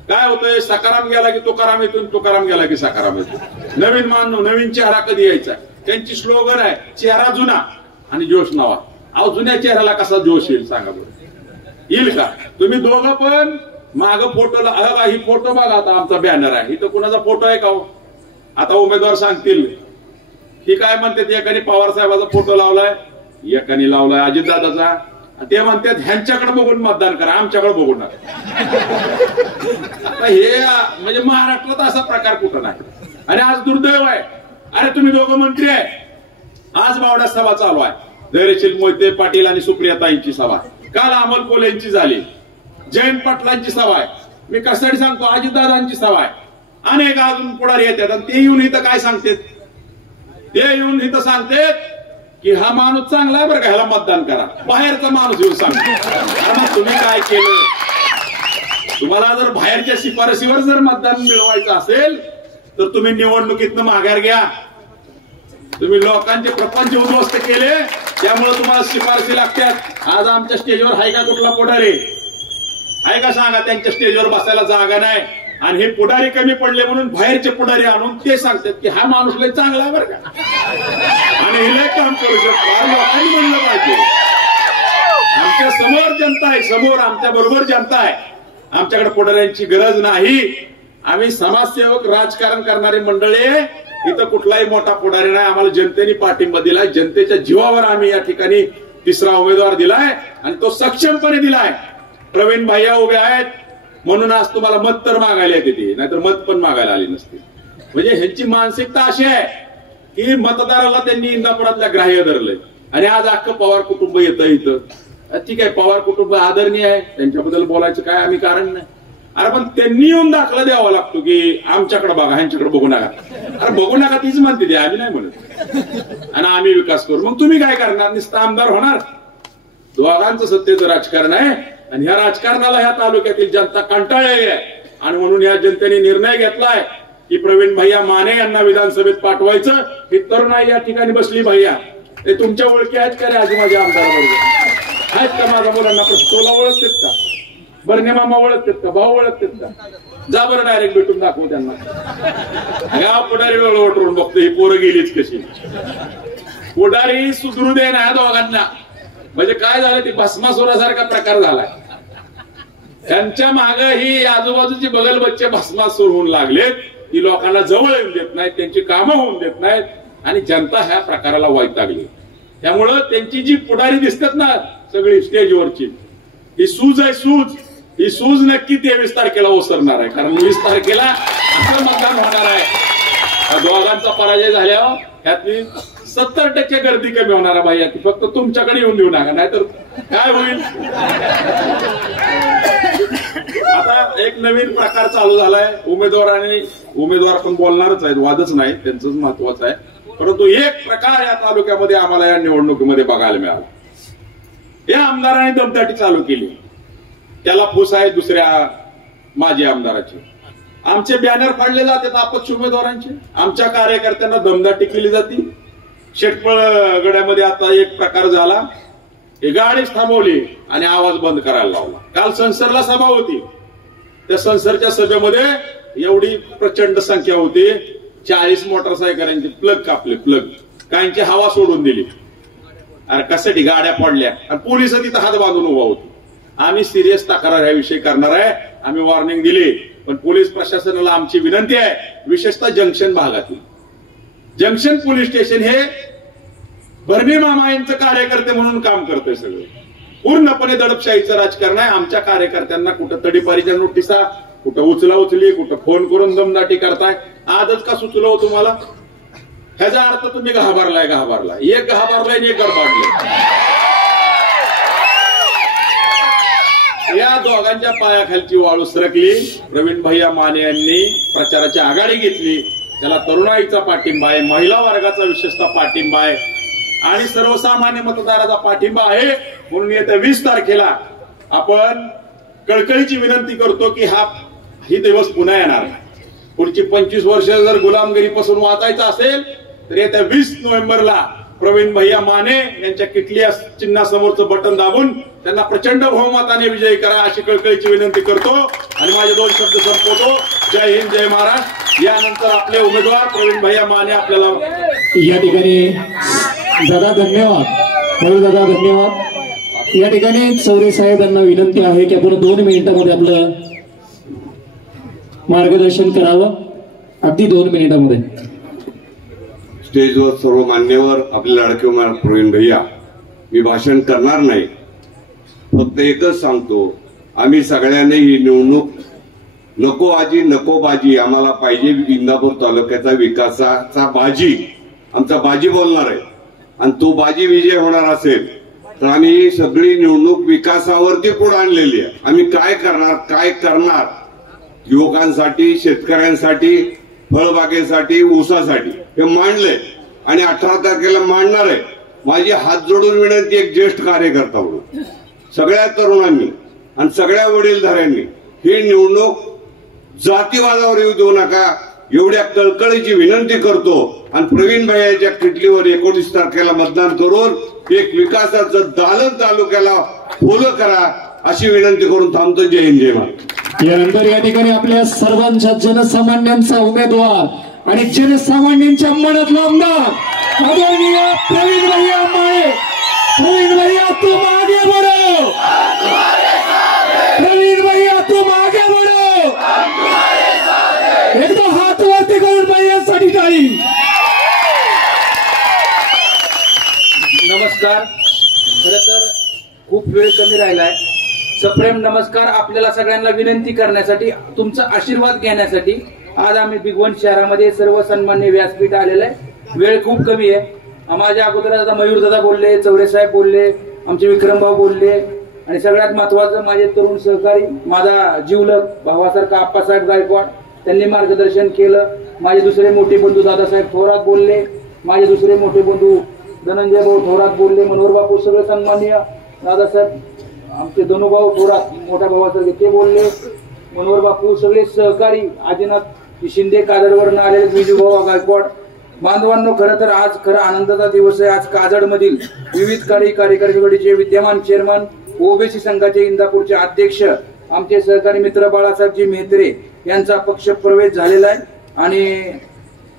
काय होतंय, सकाराम गेला की तुकाराम येतो, तुकाराम गेला की सकाराम येतो. नवीन मानव, नवीन चेहरा कधी यायचा? त्यांची स्लोगन आहे, चेहरा जुना आणि जोश नवा. अहो जुन्या चेहऱ्याला कसा जोश येईल सांगा बरं? येईल का? तुम्ही दोघं पण माग फोटोला, ही फोटो बघा, आता आमचा बॅनर आहे, इथं कुणाचा फोटो आहे का हो? आता उमेदवार सांगतील ही काय म्हणतात, एकाने पवार साहेबाचा फोटो लावलाय, एकाने लावलाय अजितदादाचा, ते म्हणतात ह्यांच्याकडे बघून मतदान करा, आमच्याकडे बघून नका. आता हे म्हणजे महाराष्ट्रात असा प्रकार कुठं नाही. आणि आज दुर्दैव आहे, अरे तुम्ही दोघं मंत्री आहे, आज बावड्यात सभा चालू आहे, धैर्यशील मोहिते पाटील आणि सुप्रियाताईंची सभा, काल अमोल कोल्हेंची झाली, जयंत पाटलांची सभा आहे, मी कशासाठी सांगतो, अजितदादांची सभा आहे, अनेक अजून पुढारी येतात आणि ते येऊन इथं काय सांगतात? ते येऊन इथं सांगतात की हा माणूस चांगला आहे बरं का, ह्याला मतदान करा. बाहेरचा माणूस येऊन सांगतो. तुम्ही काय केलं? तुम्हाला जर बाहेरच्या शिफारशीवर जर मतदान मिळवायचं असेल तर तुम्ही निवडणुकीतनं माघार घ्या. तुम्ही लोकांचे प्रपंच उद्ध्वस्त केले, त्यामुळे तुम्हाला शिफारशी लागतात. आज आमच्या स्टेजवर हाय का कुठला पुढारी? आहे का सांगा? त्यांच्या स्टेजवर बसायला जागा नाही आणि हे पुढारी कमी पडले म्हणून बाहेरचे पुढारी आणून ते सांगतात की हा माणूस लय चांगला आहे बरं का, आणि हे लय काम करू शकतो. लोकांनी म्हणलं पाहिजे, आमच्या समोर जनता आहे, समोर आमच्या बरोबर जनता आहे, आमच्याकडे पुढाऱ्यांची गरज नाही. आम्ही समाजसेवक, राजकारण करणारी मंडळी, इथं कुठलाही मोठा पुढारी नाही. आम्हाला जनतेने पाठिंबा दिलाय, जनतेच्या जीवावर आम्ही या ठिकाणी तिसरा उमेदवार दिलाय आणि तो सक्षमपणे दिलाय. प्रवीण भैया उभे आहेत म्हणून आज तुम्हाला मत तर मागायला येते, नाहीतर मत पण मागायला आली नसते. म्हणजे ह्यांची मानसिकता अशी आहे की मतदाराला त्यांनी इंदापुरातल्या ग्राह्य धरलंय आणि आज अख्खं पवार कुटुंब येतं इथं. ठीक आहे, पवार कुटुंब आदरणीय आहे, त्यांच्याबद्दल बोलायचं काय आम्ही कारण नाही. अरे पण त्यांनी येऊन दाखला द्यावा लागतो की आमच्याकडे बघा, ह्यांच्याकडे बघू नका. अरे बघू नका तीच म्हणते ते, आम्ही नाही म्हणत. आणि आम्ही विकास करू. मग तुम्ही काय करणार? नुसतं आमदार होणार? दोघांचं सत्तेचं राजकारण आहे आणि ह्या राजकारणाला ह्या तालुक्यातील जनता कंटाळलेली आहे. आणि म्हणून या जनतेने निर्णय घेतलाय की प्रवीण भैया माने यांना विधानसभेत पाठवायचं. ही तरुणाई या ठिकाणी बसली भैया, ते तुमच्या ओळखी आहेत का रे? आजी माझ्या आमदार बरोबर आहेत का? माझ्या मुलांना प्रश्नोला ओळखतात का? बरणे मामा ओळखतात का? भाऊ ओळखतात का? जा बरं डायरेक्ट भेटून दाखवू त्यांना. गाव पुढारी ओळखून बघतो ही पोरं गेलीच कशी. पुढारी सुधरू दे ना दोघांना. म्हणजे काय झालं, ती भस्मासुरासारखा प्रकार झालाय. त्यांच्या माग ही आजूबाजूची बगल बच्चे भस्मासूर होऊन लागलेत. ती लोकांना जवळ येऊन देत नाहीत, त्यांची कामं होऊन देत नाहीत आणि जनता ह्या प्रकाराला वैतागली. त्यामुळं त्यांची जी पुढारी दिसतात ना सगळी स्टेजवरची, ही सूज आहे, सूज. ही सूज नक्की 23 तारखेला ओसरणार आहे, कारण 20 तारखेला असं मतदान होणार आहे. दोघांचा पराजय झाल्यावर यातली 70% गर्दी कमी होणार आहे बाई. फक्त तुमच्याकडे येऊन देऊ नका, नाहीतर काय होईल. आता एक नवीन प्रकार चालू झालाय. उमेदवार पण बोलणारच आहेत, वादच नाही, त्यांचंच महत्वाचं आहे. परंतु एक प्रकार या तालुक्यामध्ये आम्हाला या निवडणुकीमध्ये बघायला मिळाला. या आमदारांनी दमदाटी चालू केली. त्याला फूस आहे दुसऱ्या माजी आमदाराची. आमचे बॅनर फाडले जातात अपक्ष उमेदवारांचे. आमच्या कार्यकर्त्यांना दमदाटी केली जाते. शेटपळ गड्यामध्ये आता एक प्रकार झाला. गाडीच थांबवली आणि आवाज बंद करायला लावला. काल संसरला सभा होती. त्या संसरच्या सभेमध्ये एवढी प्रचंड संख्या होती. 40 मोटरसायकलांचे प्लग कापले. प्लग काहींची हवा सोडून दिली. अरे कशासाठी गाड्या पडल्या आणि पोलिस तिथं हात बांधून उभा होतो. आम्ही सिरियस तक्रार ह्याविषयी करणार आहे. आम्ही वॉर्निंग दिली. पण पोलीस प्रशासनाला आमची विनंती आहे, विशेषतः जंक्शन भागातील जंक्शन पोलीस स्टेशन हे भरणी मामा यांचं कार्यकर्ते म्हणून काम करतंय. सगळं पूर्णपणे दडपशाहीचं राजकारण आहे. आमच्या कार्यकर्त्यांना कुठं तडीपारीच्या नोटिसा, कुठं उचली, कुठं फोन करून दमदाटी करताय. आजच का सुचलं तुम्हाला? ह्याचा अर्थ तुम्ही घाबरलाय. एक घाबरलाय आणि एक गडबडलाय. या दोघांच्या पायाखालची वाळू सरकली. प्रवीण भैया माने यांनी प्रचाराची आघाडी घेतली. त्याला तरुणाईचा पाठिंबा आहे, महिला वर्गाचा विशेषतः पाठिंबा आहे आणि सर्वसामान्य मतदाराचा पाठिंबा आहे. म्हणून येत्या 20 तारखेला आपण कळकळीची विनंती करतो की ही दिवस पुन्हा येणार. पुढची 25 वर्ष जर गुलामगिरीपासून वाचायचं असेल तर येत्या 20 नोव्हेंबरला प्रवीण भैया माने यांच्या किटली चिन्हासमोरचं बटन दाबून त्यांना प्रचंड बहुमताने विजयी करा अशी कळकळीची विनंती करतो आणि माझे 2 शब्द संपवतो. जय हिंद, जय महाराष्ट्र. यानंतर आपले उमेदवार प्रवीण भैया माने आपल्याला या ठिकाणी दादा धन्यवाद. दादा धन्यवाद. या ठिकाणी चौरे साहेब यांना विनंती आहे की आपण 2 मिनिटांमध्ये आपलं मार्गदर्शन करावं. अगदी 2 मिनिटांमध्ये. स्टेजवर सर्व मान्यवर, आपले लाडके उमेदवार प्रवीण भैया, मी भाषण करणार नाही. फक्त एकच सांगतो, आम्ही सगळ्यांनी ही निवडणूक नको आजी नको बाजी, आम्हाला पाहिजे इंदापूर तालुक्याचा विकासाचा बाजी. आमचा बाजी बोलणार आहे आणि तो बाजी विजय होणार असेल तर आम्ही सगळी निवडणूक विकासावरती पुढे आणलेली आहे. आम्ही काय करणार युवकांसाठी, शेतकऱ्यांसाठी, फळबागेसाठी, ऊसासाठी हे मांडले आणि 18 तारखेला मांडणार आहे. माझी हात जोडून विनंती एक ज्येष्ठ कार्यकर्ता म्हणून सगळ्या तरुणांनी आणि सगळ्या वडीलधाऱ्यांनी ही निवडणूक जातीवादावर येऊ देऊ नका एवढ्या कळकळीची विनंती करतो आणि प्रवीण भैयाच्या किटलीवर 19 तारखेला मतदान करून एक विकासाचं दालन तालुक्याला फुलं करा अशी विनंती करून थांबतो. जय हिंद, जय महाराष्ट्र. यानंतर या ठिकाणी आपल्या सर्वांच्या जनसामान्यांचा उमेदवार आणि जनसामान्यांच्या मनातला आमदार आदरणीय प्रवीण भैया माने. प्रवीण भैया तुम आगे बढ़ो. प्रवीण भैया तुम आगे बढ़ो. एकदा हात वरती करून भैयासाठी टाळी. नमस्कार. खरं तर खूप वेळ कमी राहिलाय. सप्रेम नमस्कार आपल्याला सगळ्यांना विनंती करण्यासाठी, तुमचा आशीर्वाद घेण्यासाठी आज आम्ही भिगवण शहरामध्ये सर्व सन्मान्य व्यासपीठ आलेलं आहे. वेळ खूप कमी आहे. माझ्या अगोदर आता मयूरदादा बोलले, चौरे साहेब बोलले, आमचे विक्रमभाऊ बोलले आणि सगळ्यात महत्वाचं माझे तरुण सहकारी, माझा जीवलग भावासारखा आप्पासाहेब गायकवाड, त्यांनी मार्गदर्शन केलं. माझे दुसरे मोठे बंधू दादासाहेब थोरात बोलले, माझे दुसरे मोठे बंधू धनंजय भाऊ थोरात बोलले, मनोहर बापू सगळे सन्माननीय दादासाहेब, आमचे धनुभाऊ थोरात मोठ्या भावासारखे ते बोलले, मनोहर बापू सगळे सहकारी, आदिनाथ शिंदे काजडवरनं आलेले, विजूभाऊ गायकवाड. बांधवांनो, खरं तर आज खरा आनंदाचा दिवस आहे. आज काजडमधील विविध कार्यकारिणीचे विद्यमान चेअरमन, ओबीसी संघाचे इंदापूरचे अध्यक्ष, आमचे सहकारी मित्र बाळासाहेबजी मेहत्रे यांचा पक्ष प्रवेश झालेला आहे आणि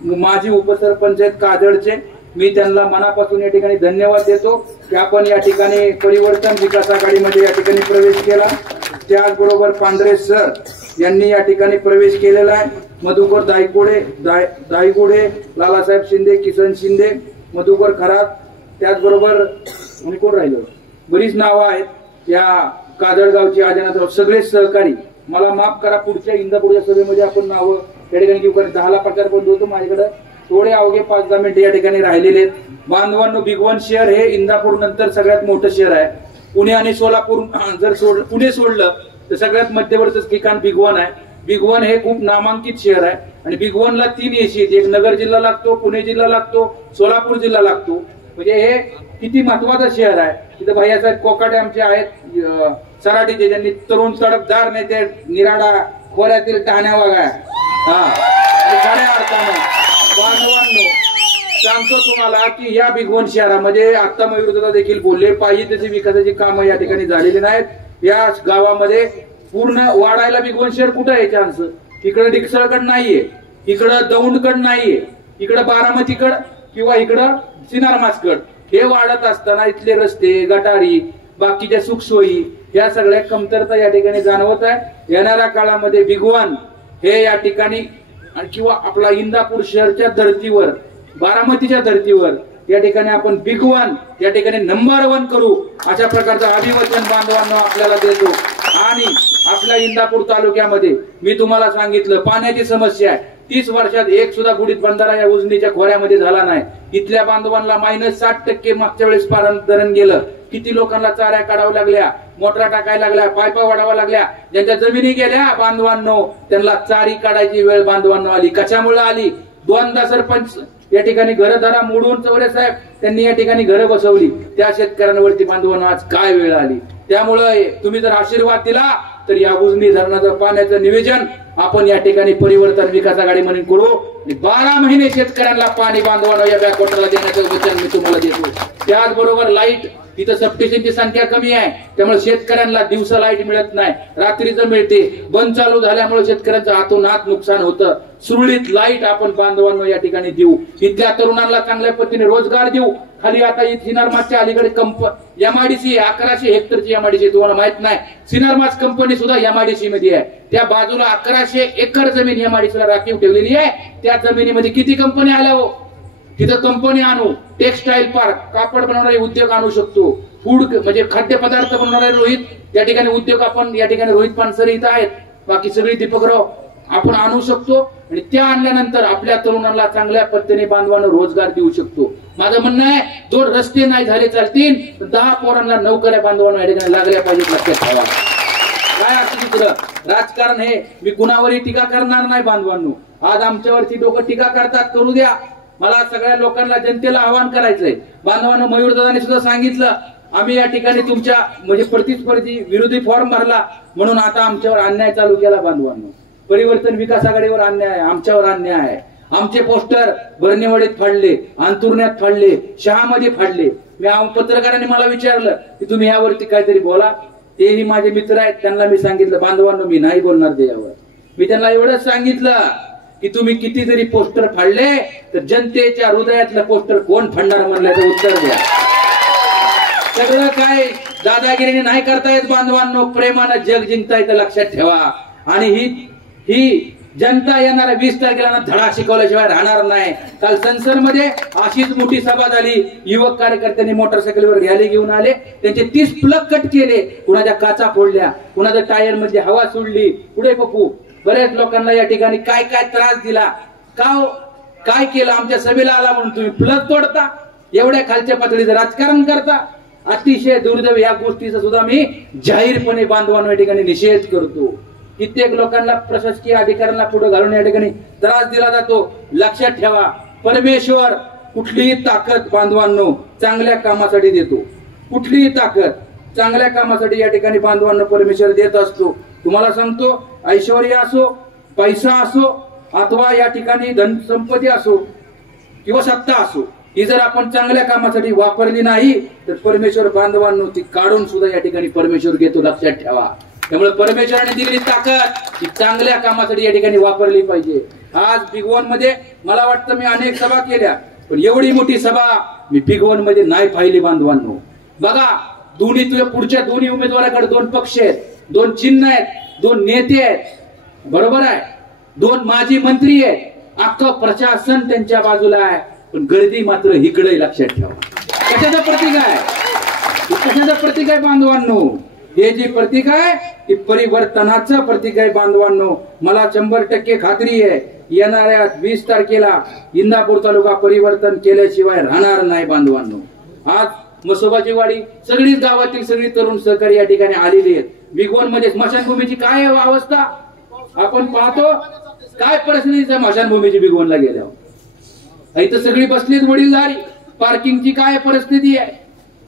माजी उपसरपंच आहेत काजडचे. मी त्यांना मनापासून या ठिकाणी धन्यवाद देतो की आपण या ठिकाणी परिवर्तन विकास आघाडीमध्ये या ठिकाणी प्रवेश केला. त्याचबरोबर पांढरे सर यांनी या ठिकाणी प्रवेश केलेला आहे. मधुकर दायगुडे, लालासाहेब शिंदे, किसन शिंदे, मधुकर खरात, त्याचबरोबर कोण राहिलं, बरीच नावं आहेत या काजळगावची, आजनाथराव, सगळे सहकारी. मला माफ करा, पुढच्या इंदापूरच्या सभेमध्ये आपण नावं या ठिकाणी घेऊ कारण 10ला प्रचार बंद होतो. माझ्याकडे थोडे अवघे 5-10 मिनिटं या ठिकाणी राहिलेले आहेत. बांधवांनो, बिगवन शहर हे इंदापूर नंतर सगळ्यात मोठं शहर आहे. पुणे आणि सोलापूर जर पुणे सोडलं तर सगळ्यात मध्यवर्ती ठिकाण बिगवन आहे. बिगवन हे खूप नामांकित शहर आहे आणि बिगवनला 3 एसी आहेत. एक नगर जिल्हा लागतो, पुणे जिल्हा लागतो, सोलापूर जिल्हा लागतो. म्हणजे हे किती महत्वाचं शहर आहे. तिथं भैयासाहेब कोकाटे आमचे आहेत सराटीचे, ज्यांनी तरुण तडफदार नेते निराडा खोऱ्यातील टाहण्या वागा खऱ्या अर्थानं बांधवांनो सांगतो तुम्हाला की या बिगवन शहरामध्ये आता मयूरदादा देखील बोलले, पाहिजे तशी विकासाची कामं या ठिकाणी झालेली नाहीत. या गावामध्ये पूर्ण वाढायला बिगवन शहर कुठं आहे चान्स? इकडं डिकसळकड नाहीये, इकडं दौंडकड नाहीये, इकडं बारामतीकड किंवा इकडं सिनारमासकड. हे वाढत असताना इथले रस्ते, गटारी, बाकीच्या सुखसोयी या सगळ्या कमतरता या ठिकाणी जाणवत आहे. येणाऱ्या काळामध्ये बिगवन हे या ठिकाणी किंवा आपला इंदापूर शहरच्या धर्तीवर, बारामतीच्या धर्तीवर या ठिकाणी आपण बिगवन या ठिकाणी नंबर 1 करू अशा प्रकारचं अभिवचन बांधवांना आपल्याला देतो. आणि आपल्या इंदापूर तालुक्यामध्ये मी तुम्हाला सांगितलं पाण्याची समस्या आहे. 30 वर्षात एक सुद्धा गुढीत बंधारा या उजनीच्या खोऱ्यामध्ये झाला नाही. इथल्या बांधवांना -60% मागच्या वेळेस धरण गेलं. किती लोकांना चाऱ्या काढाव्या लागल्या, मोटरा टाकायला लागल्या, पायपा वाढाव्या लागल्या. ज्यांच्या जमिनी गेल्या बांधवांनो त्यांना चारी काढायची वेळ बांधवांनो आली. कशामुळे आली? 2दा सरपंच या ठिकाणी घरदारा मोडून चौरे साहेब त्यांनी या ठिकाणी घरं बसवली. त्या शेतकऱ्यांवरती बांधवांना आज काय वेळ आली. त्यामुळे तुम्ही जर आशीर्वाद दिला तर या उजनी धरणाचं पाण्याचं नियोजन आपण या ठिकाणी परिवर्तन विकास आघाडी म्हणून करू. 12 महिने शेतकऱ्यांना पाणी बांधवांना या बॅकवॉटरला देण्याचं वचन मी तुम्हाला देतो. त्याचबरोबर लाईट, इथं सबस्टेशनची संख्या कमी आहे त्यामुळे शेतकऱ्यांना दिवसा लाईट मिळत नाही, रात्रीचं मिळते. बंद चालू झाल्यामुळे शेतकऱ्यांचं हातोनात नुकसान होतं. सुरळीत लाईट आपण बांधवांना या ठिकाणी देऊ. इथल्या तरुणांना चांगल्या पद्धतीने रोजगार देऊ. खाली आता सिनारमासच्या अलीकडे एमआयडीसी 1100 हेक्टरची एमआयडीसी तुम्हाला माहित नाही. सिनारमास कंपनी सुद्धा एमआयडीसी मध्ये आहे. त्या बाजूला 1100 एकर जमीन एमआयडीसीला राखीव ठेवलेली आहे. त्या जमिनीमध्ये किती कंपनी आल्या हो. तिथं कंपनी आणू, टेक्सटाईल पार्क, कापड बनवणारे उद्योग आणू शकतो. फूड म्हणजे खाद्यपदार्थ बनवणारे रोहित या ठिकाणी उद्योग आपण या ठिकाणी रोहित पानसरे इथं आहेत, बाकी सगळी दीपकराव आपण आणू शकतो. आणि त्या आणल्यानंतर आपल्या तरुणांना चांगल्या पद्धतीने बांधवांना रोजगार देऊ शकतो. माझं म्हणणं आहे 2 रस्ते नाही झाले चालतील, 10 पोरांना नोकऱ्या बांधवांना या ठिकाणी लागल्या पाहिजेत. लक्षात ठेवा. काय असं दुसरं राजकारण हे मी कुणावरही टीका करणार नाही बांधवांनो. आज आमच्यावरती लोक टीका करतात, करू द्या. मला सगळ्या लोकांना जनतेला आवाहन करायचंय. बांधवांनो, मयूरदादांनी सुद्धा सांगितलं आम्ही या ठिकाणी तुमच्या म्हणजे प्रतिस्पर्धी विरोधी फॉर्म भरला म्हणून आता आमच्यावर अन्याय चालू केला. बांधवांनो, परिवर्तन विकास आघाडीवर अन्याय आहे, आमच्यावर अन्याय आहे. आमचे पोस्टर बर्नेवाडीत फाडले, अंतुरण्यात फाडले, शहामध्ये फाडले. मी पत्रकारांनी मला विचारलं की तुम्ही यावरती काहीतरी बोला. तेही माझे मित्र आहेत, त्यांना मी सांगितलं बांधवांनो मी नाही बोलणार त्याच्यावर. मी त्यांना एवढंच सांगितलं की तुम्ही किती जरी पोस्टर फाडले तर जनतेच्या हृदयातलं पोस्टर कोण फाडणार म्हणल्याचं उत्तर द्या. सगळं काय दादागिरीने नाही करता येत बांधवांनो. प्रेमानं जग जिंकता येतं, लक्षात ठेवा. आणि ही जनता येणाऱ्या 20 तारखेला धडा शिकवल्याशिवाय राहणार नाही. काल संसदमध्ये अशीच मोठी सभा झाली. युवक कार्यकर्त्यांनी मोटरसायकलवर रॅली घेऊन आले, त्यांचे 30 प्लग कट केले, कुणाच्या काचा फोडल्या, कुणाच्या टायर मध्ये हवा सोडली. पुढे पप्पू बऱ्याच लोकांना या ठिकाणी काय काय त्रास दिला. काय केलं? आमच्या सभेला आला म्हणून तुम्ही प्लग तोडता, एवढ्या खालच्या पातळीचं राजकारण करता. अतिशय दुर्दैव. या गोष्टीचा सुद्धा मी जाहीरपणे बांधवांना या ठिकाणी निषेध करतो. कित्येक लोकांना प्रशासकीय अधिकाऱ्यांना पुढे घालून या ठिकाणी त्रास दिला जातो. लक्षात ठेवा, परमेश्वर कुठलीही ताकद बांधवांनो चांगल्या कामासाठी देतो. कुठलीही ताकद चांगल्या कामासाठी या ठिकाणी बांधवांना परमेश्वर देत असतो. तुम्हाला सांगतो, ऐश्वर्य असो, पैसा असो, अथवा या ठिकाणी धन संपत्ती असो किंवा सत्ता असो, ही जर आपण चांगल्या कामासाठी वापरली नाही तर परमेश्वर बांधवांनो ती काढून सुद्धा या ठिकाणी परमेश्वर घेतो. लक्षात ठेवा. त्यामुळे परमेश्वराने दिलेली ताकद ही चांगल्या कामासाठी या ठिकाणी वापरली पाहिजे. आज बिगवन मध्ये मला वाटतं मी अनेक सभा केल्या, पण एवढी मोठी सभा मी बिगवन मध्ये नाही पाहिली बांधवांनो. बघा, तुझ्या पुढच्या दोन्ही उमेदवाराकडे 2 पक्ष आहेत, 2 चिन्ह आहेत, 2 नेते आहेत, बरोबर आहे, 2 माजी मंत्री आहेत. अख्खं प्रशासन त्यांच्या बाजूला आहे, पण गर्दी मात्र इकडे. लक्षात ठेवा. कशाचं प्रतीक आहे? कशाचं प्रतीक आहे बांधवांनो? हे जे प्रतीक आहे ते परिवर्तनाचं प्रतीक आहे बांधवांनो. मला 100% खात्री आहे येणाऱ्या 20 तारखेला इंदापूर तालुका परिवर्तन केल्याशिवाय राहणार नाही बांधवांनो. आज मसोबाची वाडी सगळीच गावातील सगळी तरुण सहकारी या ठिकाणी आलेली आहेत. बिगवण मध्ये स्मशानभूमीची काय अवस्था आपण पाहतो, काय परिस्थिती स्मशानभूमीची बिगवणला गेल्यावर. इथं सगळी बसलीत वडीलधारी. पार्किंगची काय परिस्थिती आहे,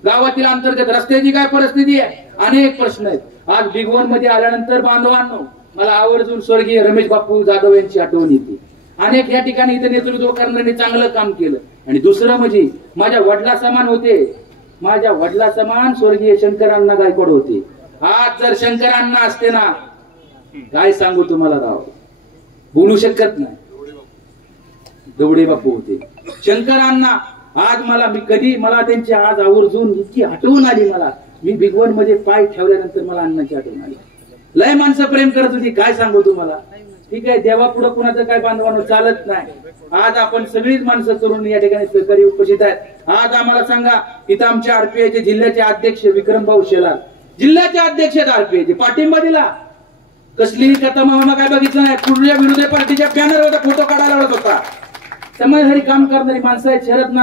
गावातील अंतर्गत रस्त्याची काय परिस्थिती आहे, अनेक प्रश्न आहेत. आज बिगवण मध्ये आल्यानंतर बांधवांनो मला आवर्जून स्वर्गीय रमेश बापू जाधव यांची आठवण येते. अनेक या ठिकाणी इथे नेतृत्व करणाऱ्यांनी चांगलं काम केलं. आणि दुसरं म्हणजे माझ्या वडिला समान होते, माझ्या वडिला समान स्वर्गीय शंकरांना गायकवाड होते. आज जर शंकरांना असते ना, काय सांगू तुम्हाला राव, बोलू शकत नाही. दवडे बापू होते शंकरांना. आज मला त्यांची आज आवर्जून इतकी आठवण आली. मला मी बिगवण मध्ये पाय ठेवल्यानंतर मला अण्णाची आठवण आली. लय माणसं प्रेम करत होती, काय सांगू तुम्हाला. ठीक आहे, देवापुढं कुणाचं काय बांधवानं चालत नाही. आज आपण सगळीच माणसं तरुण या ठिकाणी सहकारी उपस्थित आहेत. आज आम्हाला सांगा, इथं आमच्या आरपीआयचे जिल्ह्याचे अध्यक्ष विक्रमभाऊ शेलार, जिल्ह्याचे अध्यक्ष आरपीआयचे, पाठिंबा दिला. कसलीही कथा मामा काय बघितलं नाही. पूर्वीच्या विरोधी पार्टीच्या बॅनरवर फोटो काढायला होता. समाजासाठी काम करणारी माणसं आहेत. शरद नाना